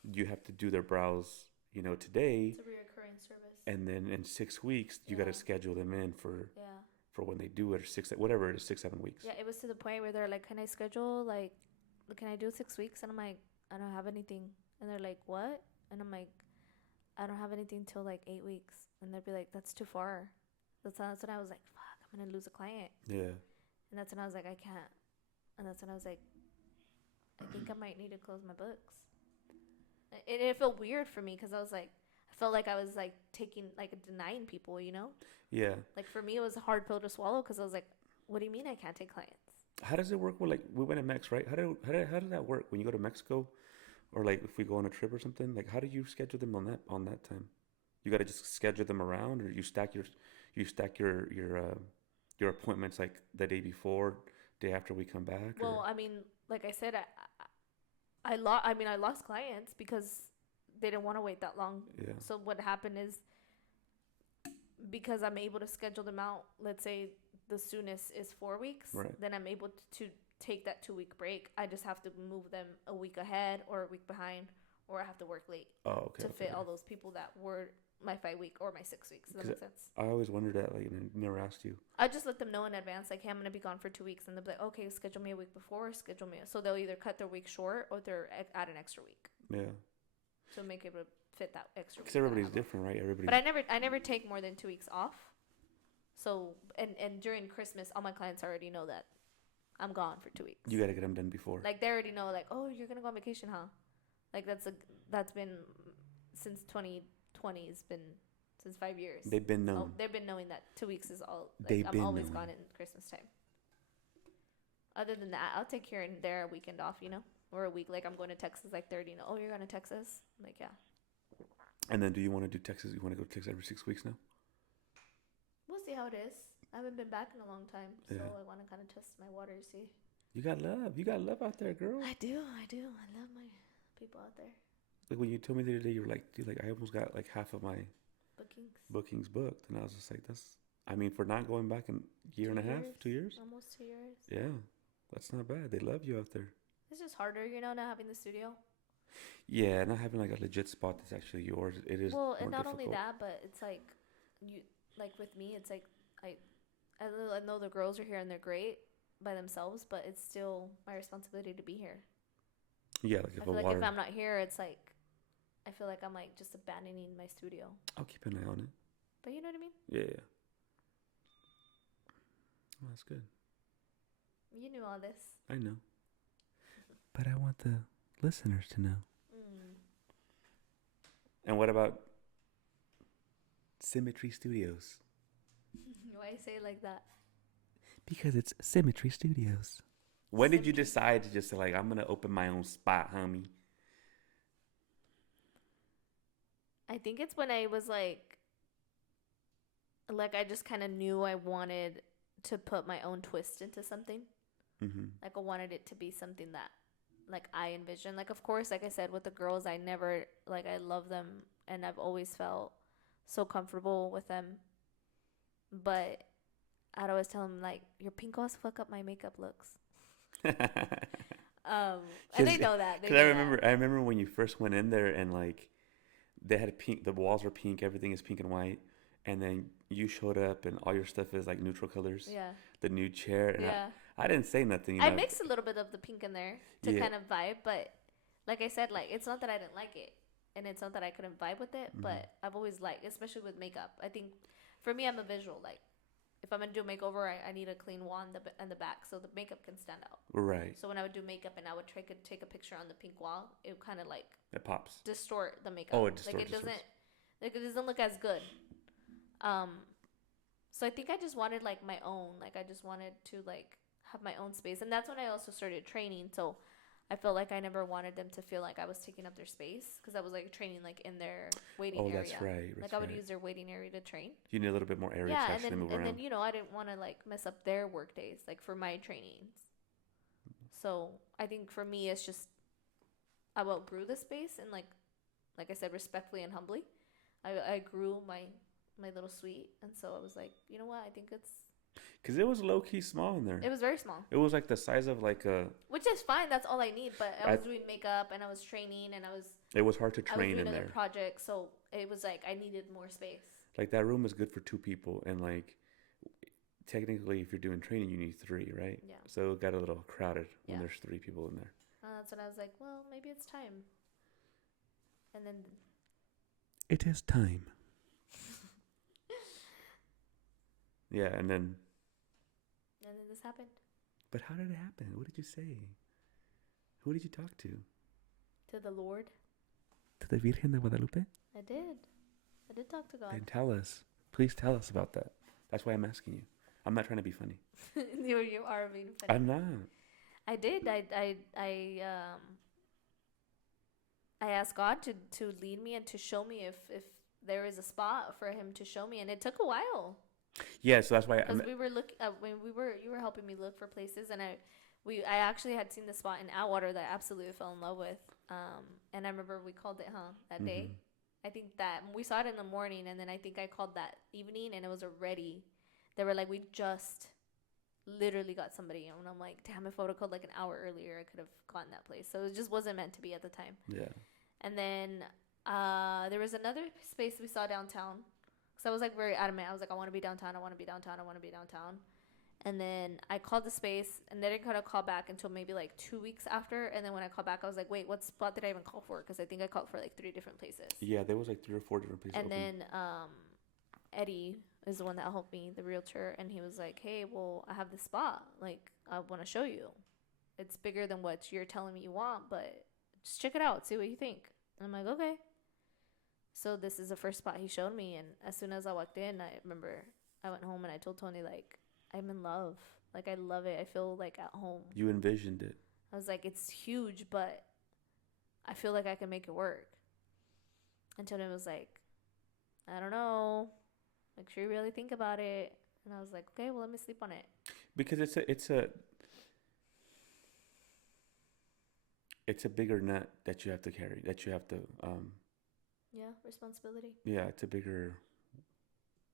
you have to do their brows, today. It's a reoccurring service. And then in 6 weeks, you got to schedule them in for when they do it, or whatever it is, 6-7 weeks. Yeah, it was to the point where they're like, can I schedule, like, can I do 6 weeks? And I'm like, I don't have anything. And they're like, what? And I'm like, I don't have anything till like 8 weeks. And they'd be like, that's too far. That's when I was like, fuck, I'm going to lose a client. Yeah. And that's when I was like, I can't. And that's when I was like, I think I might need to close my books. It felt weird for me because I was like, I felt like I was like denying people, Yeah. Like for me, it was a hard pill to swallow because I was like, what do you mean I can't take clients? How does it work? Well, like we went to Mex, right? How did that work when you go to Mexico, or like if we go on a trip or something? Like how do you schedule them on that time? You got to just schedule them around, or your appointments like the day before, day after we come back. Well, Or I mean, like I said, I lost clients because they didn't want to wait that long. yeah, So what happened is because I'm able to schedule them out, let's say the soonest is 4 weeks, right. then I'm able to take that 2 week break. I just have to move them a week ahead or a week behind, or I have to work late Oh, okay. to fit all those people that were my 5 week or my 6 weeks. Does that make sense? I always wondered that, like, and I never asked you. I just let them know in advance, like, hey, I'm gonna be gone for 2 weeks, and they'll be like, okay, schedule me a week before, schedule me. So they'll either cut their week short or they're add an extra week. Yeah. To make it fit that extra. Because everybody's different, right? But I never take more than 2 weeks off. So and during Christmas, all my clients already know that I'm gone for 2 weeks. You gotta get them done before. Like they already know, like, oh, you're gonna go on vacation, huh? Like that's been since 2020. It's been since 5 years. They've been known. Oh, they've been knowing that 2 weeks is all. Like, I'm always gone in Christmas time. Other than that, I'll take here and there a weekend off, or a week. Like I'm going to Texas, like 30. Oh, you're going to Texas? I'm like, yeah. And then, do you want to do Texas? You want to go to Texas every 6 weeks now? We'll see how it is. I haven't been back in a long time, so Yeah. I want to kind of test my water, see. You got love. You got love out there, girl. I do. I love my people out there. Like when you told me the other day, you were like, dude, like I almost got like half of my bookings booked, and I was just like, for not going back in a year and a half, 2 years, almost 2 years. Yeah, that's not bad. They love you out there. It's just harder, not having the studio. Yeah, not having like a legit spot that's actually yours. It is. Well, and not difficult. only that, but it's like with me, it's like I know the girls are here and they're great by themselves, but it's still my responsibility to be here. Yeah, like if I'm not here, it's like I feel like I'm like just abandoning my studio. I'll keep an eye on it. But you know what I mean? Yeah. Well, that's good. You knew all this. I know. But I want the listeners to know. And what about Symmetry Studios? Why you say it like that? Because it's Symmetry Studios. When did you decide to just say, like, I'm going to open my own spot, homie? I think it's when I was like I just kind of knew I wanted to put my own twist into something. Mm-hmm. Like I wanted it to be something that like I envisioned. Like, of course, like I said, with the girls, I never, like, I love them and I've always felt so comfortable with them. But I'd always tell them, like, your pink walls fuck up my makeup looks. And they know that. Because I remember when you first went in there and, like, they had pink, the walls were pink, everything is pink and white. And then you showed up and all your stuff is, like, neutral colors. Yeah. The new chair. And yeah. I didn't say nothing. I mixed a little bit of the pink in there to kind of vibe. But like I said, like, it's not that I didn't like it. And it's not that I couldn't vibe with it. Mm-hmm. But I've always liked, especially with makeup. I think, for me, I'm a visual. Like, if I'm going to do a makeover, I need a clean wall in the back so the makeup can stand out. Right. So when I would do makeup and I would try to take a picture on the pink wall, it would kind of, like, it pops. Distort the makeup. Oh, it distorts. Like, it doesn't look as good. So I think I just wanted, like, my own. Like, I just wanted to, like, have my own space. And that's when I also started training. So I felt like I never wanted them to feel like I was taking up their space. Because I was, like, training, like, in their waiting area. Oh, that's right. Like, I would use their waiting area to train. You need a little bit more area to actually move around. And then, you know, I didn't want to, like, mess up their work days, like, for my trainings. So I think for me, it's just, I outgrew the space. And, like I said, respectfully and humbly, I grew my little suite. And so I was like, you know what? I think it's... Because it was low-key small in there. It was very small. It was like the size of like a... Which is fine. That's all I need. But I was doing makeup and I was training and I was... It was hard to train in there. Other projects. So it was like I needed more space. Like that room is good for 2 people. And like technically if you're doing training, you need 3, right? Yeah. So it got a little crowded when there's 3 people in there. That's when I was like, well, maybe it's time. And then... It is time. Yeah, and then this happened. But how did it happen? What did you say? Who did you talk to? To the Lord. To the Virgen de Guadalupe? I did. I did talk to God. Then tell us. Please tell us about that. That's why I'm asking you. I'm not trying to be funny. You are being funny. I'm not. I did. I asked God to lead me and to show me if there is a spot for Him to show me, and it took a while. Yeah, so that's why because we were when you were helping me look for places, and I actually had seen the spot in Atwater that I absolutely fell in love with. And I remember we called it that day. I think that we saw it in the morning, and then I think I called that evening, and it was already. They were like, we just literally got somebody, and I'm like, damn, if I would have called like an hour earlier, I could have gotten that place. So it just wasn't meant to be at the time. Yeah. And then there was another space we saw downtown. So I was like very adamant. I was like, I want to be downtown. I want to be downtown. I want to be downtown. And then I called the space, and they didn't kind of call back until maybe like 2 weeks after. And then when I called back, I was like, wait, what spot did I even call for? Because I think I called for like 3 different places. Yeah, there was like 3 or 4 different places. And then Eddie is the one that helped me, the realtor, and he was like, hey, well, I have this spot. Like, I want to show you. It's bigger than what you're telling me you want, but just check it out. See what you think. And I'm like, okay. So this is the first spot he showed me, and as soon as I walked in, I remember I went home and I told Tony, like, I'm in love. Like, I love it. I feel like at home. You envisioned it. I was like, it's huge, but I feel like I can make it work. And Tony was like, I don't know. Make sure you really think about it. And I was like, okay, well, let me sleep on it. Because it's a bigger net that you have to carry, that you have to yeah, responsibility. Yeah, it's a bigger,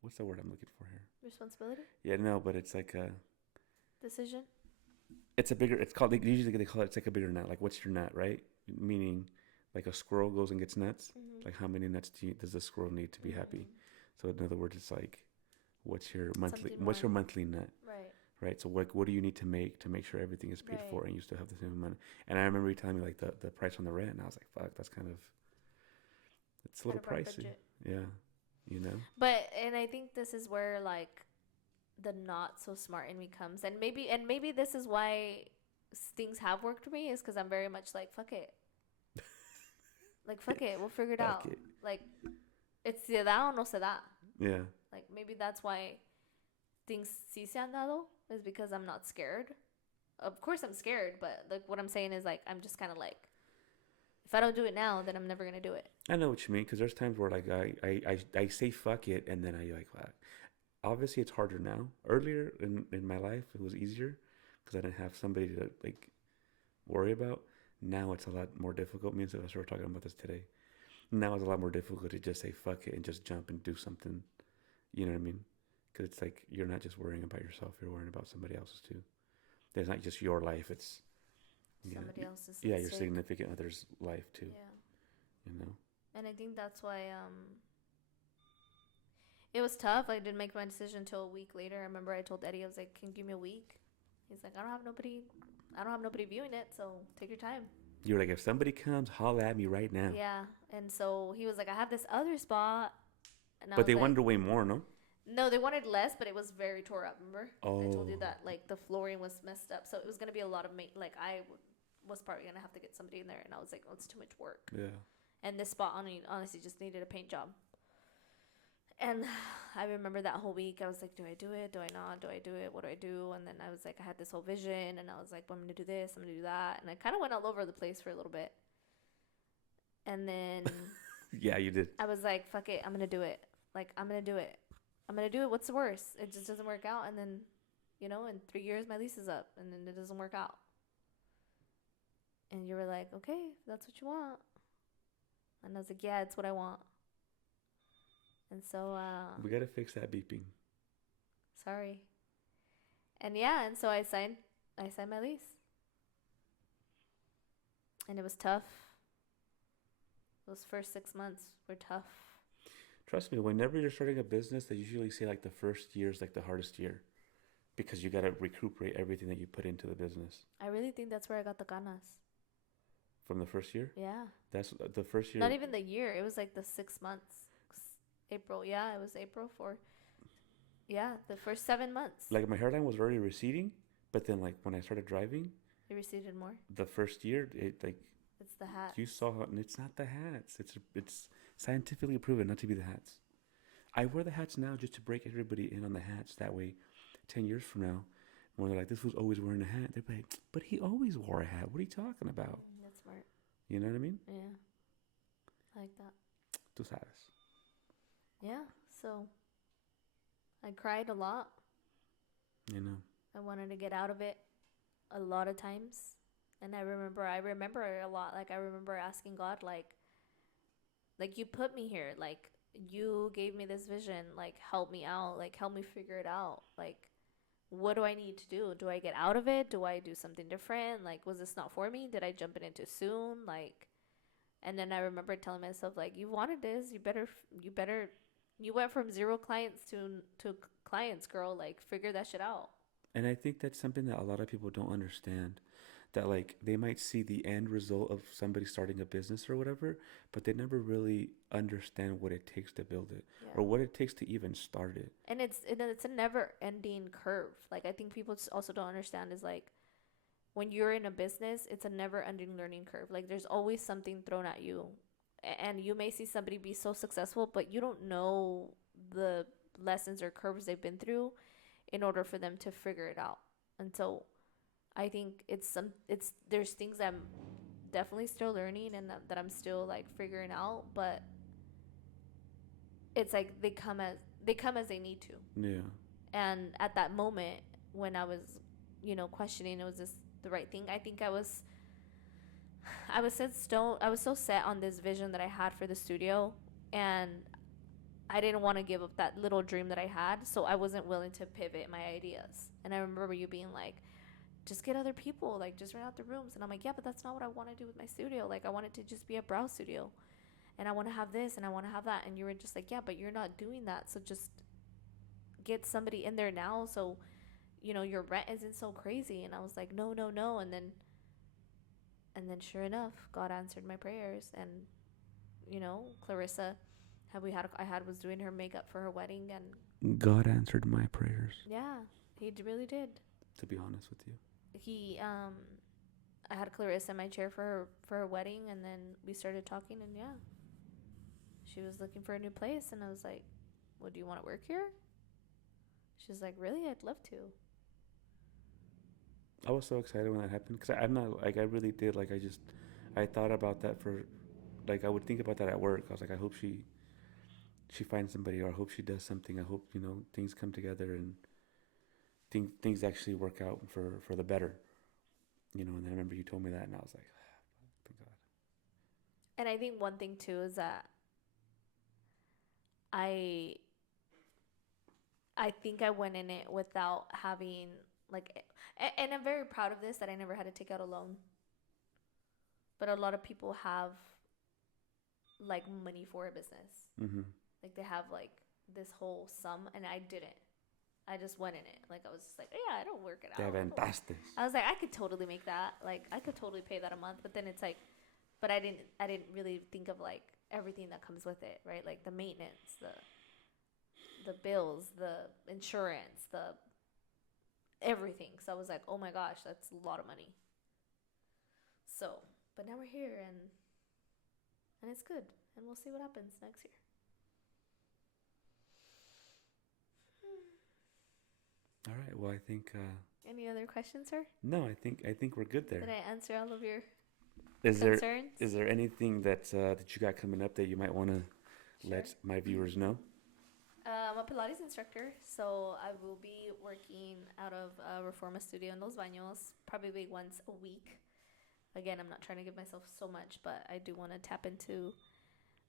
what's the word I'm looking for here? Responsibility? Yeah, no, but it's like a decision. It's a bigger, it's called, usually they call it, it's like a bigger net. Like, what's your net, right? Meaning, like a squirrel goes and gets nuts. Like, how many nuts does a squirrel need to be happy? So in other words, it's like, what's your monthly net? Right. So what do you need to make sure everything is paid for and you still have the same money? And I remember you telling me like the price on the rent, and I was like, fuck, that's kind of, it's a little pricey. Yeah. You know? But, and I think this is where like the not so smart in me comes. And maybe this is why things have worked for me, is because I'm very much like, fuck it. Like, fuck it. We'll figure it out. Like, it's se da o no se da. Yeah. Like, maybe that's why things sí se han dado, is because I'm not scared. Of course I'm scared, but like what I'm saying is like, I'm just kind of like, if I don't do it now, then I'm never going to do it. I know what you mean, because there's times where like I say fuck it, and then I like, obviously it's harder now. Earlier in my life, it was easier because I didn't have somebody to like worry about. Now it's a lot more difficult. Me and Sylvester were talking about this today. Now it's a lot more difficult to just say fuck it and just jump and do something. You know what I mean? Because it's like you're not just worrying about yourself; you're worrying about somebody else's too. It's not just your life; it's somebody else's. Yeah, your significant other's life too. Yeah. You know. And I think that's why it was tough. I didn't make my decision until a week later. I remember I told Eddie, I was like, "Can you give me a week?" He's like, I don't have nobody viewing it, so take your time. You were like, if somebody comes, holla at me right now. Yeah, and so he was like, I have this other spot. But they wanted way more, no? No, they wanted less, but it was very tore up. Remember? Oh. I told you that like the flooring was messed up, so it was gonna be a lot of I was probably gonna have to get somebody in there, and I was like, oh, it's too much work. Yeah. And this spot honestly just needed a paint job. And I remember that whole week, I was like, do I do it? Do I not? Do I do it? What do I do? And then I was like, I had this whole vision, and I was like, well, I'm going to do this, I'm going to do that. And I kind of went all over the place for a little bit. And then... Yeah, you did. I was like, fuck it, I'm going to do it. Like, I'm going to do it. I'm going to do it. What's the worst? It just doesn't work out. And then, in 3 years, my lease is up, and then it doesn't work out. And you were like, okay, that's what you want. And I was like, yeah, it's what I want. And so we gotta fix that beeping. Sorry. And yeah, and so I signed my lease. And it was tough. Those first 6 months were tough. Trust me, whenever you're starting a business, they usually say like the first year is like the hardest year, because you gotta recuperate everything that you put into the business. I really think that's where I got the ganas. From the first year? Yeah. That's the first year. Not even the year. It was like the 6 months. April. Yeah, it was April for. Yeah, the first 7 months. Like my hairline was already receding, but then like when I started driving, it receded more. The first year, it like. It's the hat. You saw, and it's not the hats. It's Scientifically proven not to be the hats. I wear the hats now just to break everybody in on the hats. That way, 10 years from now, when they're like, this was always wearing a hat, they're like, but he always wore a hat. What are you talking about? That's smart. You know what I mean? Yeah. I like that. Tú sabes. Yeah. So I cried a lot. You know. I wanted to get out of it a lot of times. And I remember a lot. Like I remember asking God, like you put me here, like you gave me this vision, like help me out, like help me figure it out. Like what do I need to do? Do I get out of it? Do I do something different? Like was this not for me? Did I jump in it too soon? Like and then I remember telling myself like you wanted this, you went from zero clients to clients, girl, like figure that shit out. And I think that's something that a lot of people don't understand. That like they might see the end result of somebody starting a business or whatever, but they never really understand what it takes to build it Yeah. or what it takes to even start it. And it's a never ending curve. Like I think people also don't understand is like when you're in a business, it's a never ending learning curve. Like there's always something thrown at you. And you may see somebody be so successful, but you don't know the lessons or curves they've been through in order for them to figure it out. And so I think there's things I'm definitely still learning and that I'm still like figuring out, but it's like they come as they need to. Yeah. And at that moment when I was, questioning was this the right thing, I think I was so set on this vision that I had for the studio, and I didn't want to give up that little dream that I had, so I wasn't willing to pivot my ideas. And I remember you being like, just get other people, like just rent out the rooms. And I'm like, yeah, but that's not what I want to do with my studio. Like I want it to just be a brow studio, and I want to have this and I want to have that. And you were just like, yeah, but you're not doing that, so just get somebody in there now, so your rent isn't so crazy. And I was like, no, no, no. And then sure enough, God answered my prayers. And Clarissa, I had was doing her makeup for her wedding. And God answered my prayers. yeah, he really did. To be honest with you. I had Clarissa in my chair for her wedding, and then we started talking. And yeah, she was looking for a new place, and I was like, well, do you want to work here? She's like, really? I'd love to. I was so excited when that happened because I'm not like I really did like I thought about that for like I would think about that at work. I was like I hope she finds somebody, or I hope she does something. I hope things come together and things actually work out for the better. And I remember you told me that, and I was like, thank God. And I think one thing too is that I think I went in it without having like, and I'm very proud of this that I never had to take out a loan. But a lot of people have like money for a business. Mm-hmm. Like they have like this whole sum, and I didn't. I just went in it. Like I was just like, yeah, I don't work it out. I was like, I could totally make that. Like I could totally pay that a month. But then it's like, but I didn't really think of like everything that comes with it, right? Like the maintenance, the bills, the insurance, the everything. So I was like, oh my gosh, that's a lot of money. So, but now we're here, and it's good, and we'll see what happens next year. All right. Well, I think. Any other questions, sir? No, I think we're good there. Did I answer all of your Is concerns? Is there anything that you got coming up that you might want to let my viewers know? I'm a Pilates instructor, so I will be working out of Reforma Studio in Los Baños probably once a week. Again, I'm not trying to give myself so much, but I do want to tap into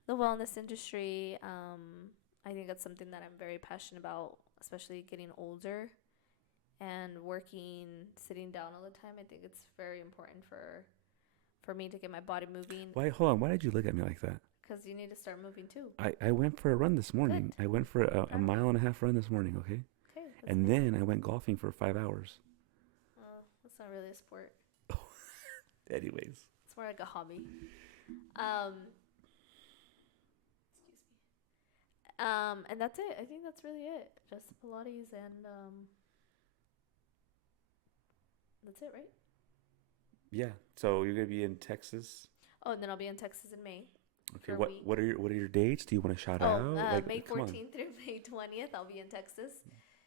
the wellness industry. I think that's something that I'm very passionate about, especially getting older and working, sitting down all the time. I think it's very important for me to get my body moving. Why? Hold on. Why did you look at me like that? Because you need to start moving too. I went for a run this morning. Good. I went for a mile and a half run this morning, okay? Okay. And then I went golfing for 5 hours. That's not really a sport. Anyways. It's more like a hobby. Excuse me. And that's it. I think that's really it. Just Pilates and that's it, right? Yeah. So you're gonna be in Texas. Oh, and then I'll be in Texas in May. Okay. for a What week. what are your dates? Do you want to shout Oh, out? Like, May come on. 14th through May 20th, I'll be in Texas.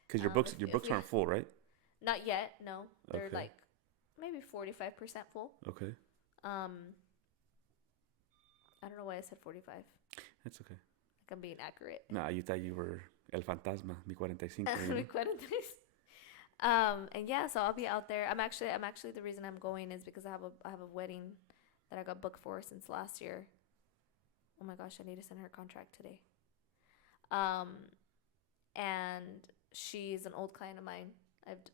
Because your If books we aren't full, right? not yet, no, they're Okay. like maybe 45% full. Okay. I don't know why I said 45. That's okay. Like I'm being accurate. Nah, you thought you were El Fantasma, mi 45. You know? And yeah, so I'll be out there. I'm actually the reason I'm going is because I have a wedding that I got booked for since last year. Oh my gosh, I need to send her a contract today. And she's an old client of mine.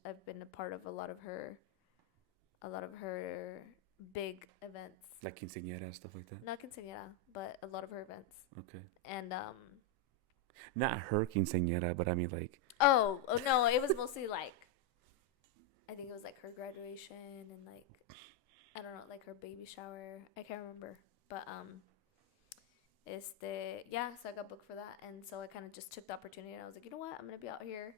I've been a part of a lot of her big events. Like quinceañera, stuff like that? Not quinceañera, but a lot of her events. Okay. And Not her quinceañera, but I mean like... oh no, it was mostly like, I think it was like her graduation and like, I don't know, like her baby shower. I can't remember. But yeah, so I got booked for that, and so I kind of just took the opportunity, and I was like, you know what, I'm gonna be out here.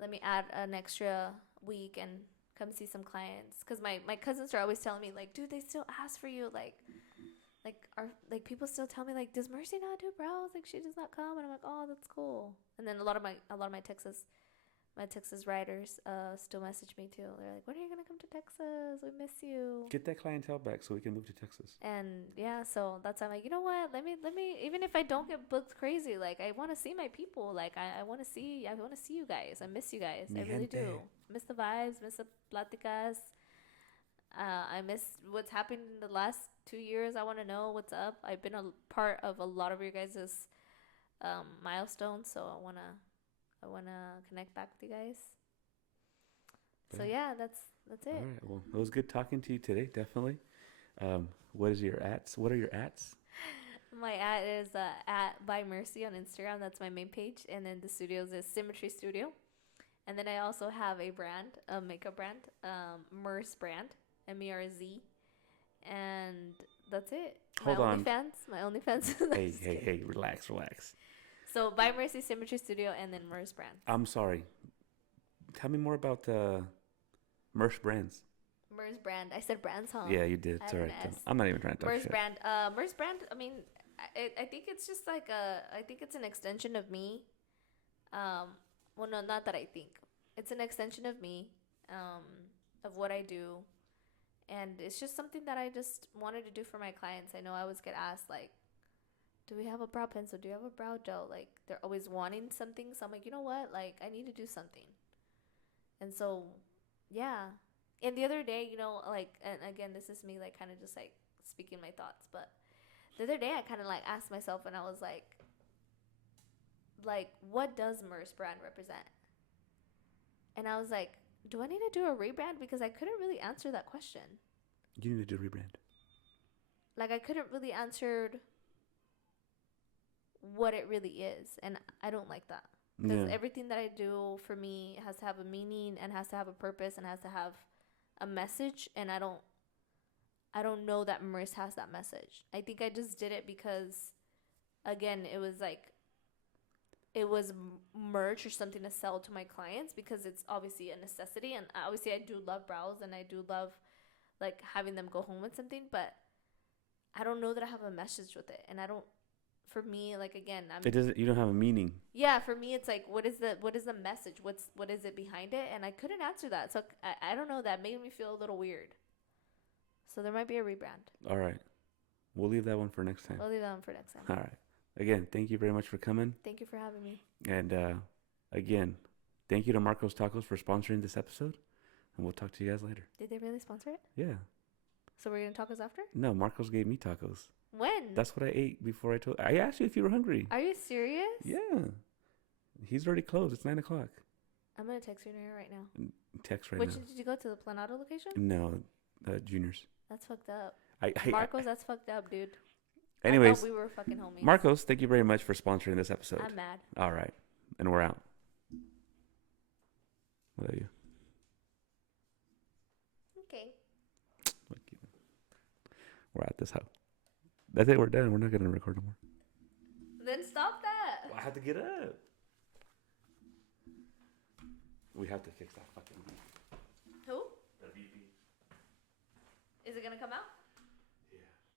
Let me add an extra week and come see some clients, because my cousins are always telling me like, dude, they still ask for you, like people still tell me like, does Mercy not do brows? Like she does not come, and I'm like, oh, that's cool. And then a lot of my Texas writers still message me too. They're like, when are you gonna come to Texas? We miss you. Get that clientele back so we can move to Texas. And yeah, so that's why I'm like, you know what? Let me even if I don't get booked crazy, like I want to see my people. Like I want to see you guys. I miss you guys. I really do. Miss the vibes. Miss the platicas. I miss what's happened in the last 2 years. I want to know what's up. I've been a part of a lot of your guys' milestones, so I wanna connect back with you guys. So yeah, that's it. All right. Well, it was good talking to you today. Definitely. What are your ats? My at is at ByMercy on Instagram. That's my main page, and then the studios is Symmetry Studio, and then I also have a brand, a makeup brand, Merz brand, MERZ, and that's it. Hold on. My OnlyFans. Hey, relax. So ByMercy, Symmetry Studio, and then Merz brand. I'm sorry. Tell me more about Merz brands. Merz brand. I said brands, huh? Yeah, you did. It's all right. I'm not even trying to talk Merz shit. brand. Merz brand. I mean, I think it's just like I think it's an extension of me. Well, no, not that I think. It's an extension of me, of what I do, and it's just something that I just wanted to do for my clients. I know I always get asked like, do we have a brow pencil? Do you have a brow gel? Like they're always wanting something. So I'm like, you know what? Like I need to do something. And so, yeah. And the other day, like, and again, this is me, like, kind of just, like, speaking my thoughts. But the other day, I kind of, like, asked myself, and I was like, what does Merz brand represent? And I was like, do I need to do a rebrand? Because I couldn't really answer that question. You need to do a rebrand. Like, I couldn't really answer what it really is. And I don't like that. Because everything that I do for me has to have a meaning and has to have a purpose and has to have a message, and I don't know that Merz has that message. I think I just did it because, again, it was merch or something to sell to my clients because it's obviously a necessity, and obviously I do love brows and I do love like having them go home with something, but I don't know that I have a message with it, and I don't. For me, like again, you don't have a meaning. Yeah, for me, it's like what is the message? What is it behind it? And I couldn't answer that, so I don't know. That made me feel a little weird. So there might be a rebrand. All right, we'll leave that one for next time. We'll leave that one for next time. All right. Again, thank you very much for coming. Thank you for having me. And again, thank you to Marcos Tacos for sponsoring this episode. And we'll talk to you guys later. Did they really sponsor it? Yeah. So we're gonna tacos after? No, Marcos gave me tacos. When? That's what I ate before I asked you if you were hungry. Are you serious? Yeah. He's already closed. It's 9:00. I'm going to text you right now. Text right Which now. did you go to, the Planado location? No, Juniors. That's fucked up. Marcos, that's fucked up, dude. Anyways. I thought we were fucking homies. Marcos, thank you very much for sponsoring this episode. I'm mad. All right. And we're out. What are you? Okay. We're at this house. That's it. We're done. We're not going to record no more. Then stop that. Well, I have to get up. We have to fix that fucking beep. Who? The beep. Is it going to come out?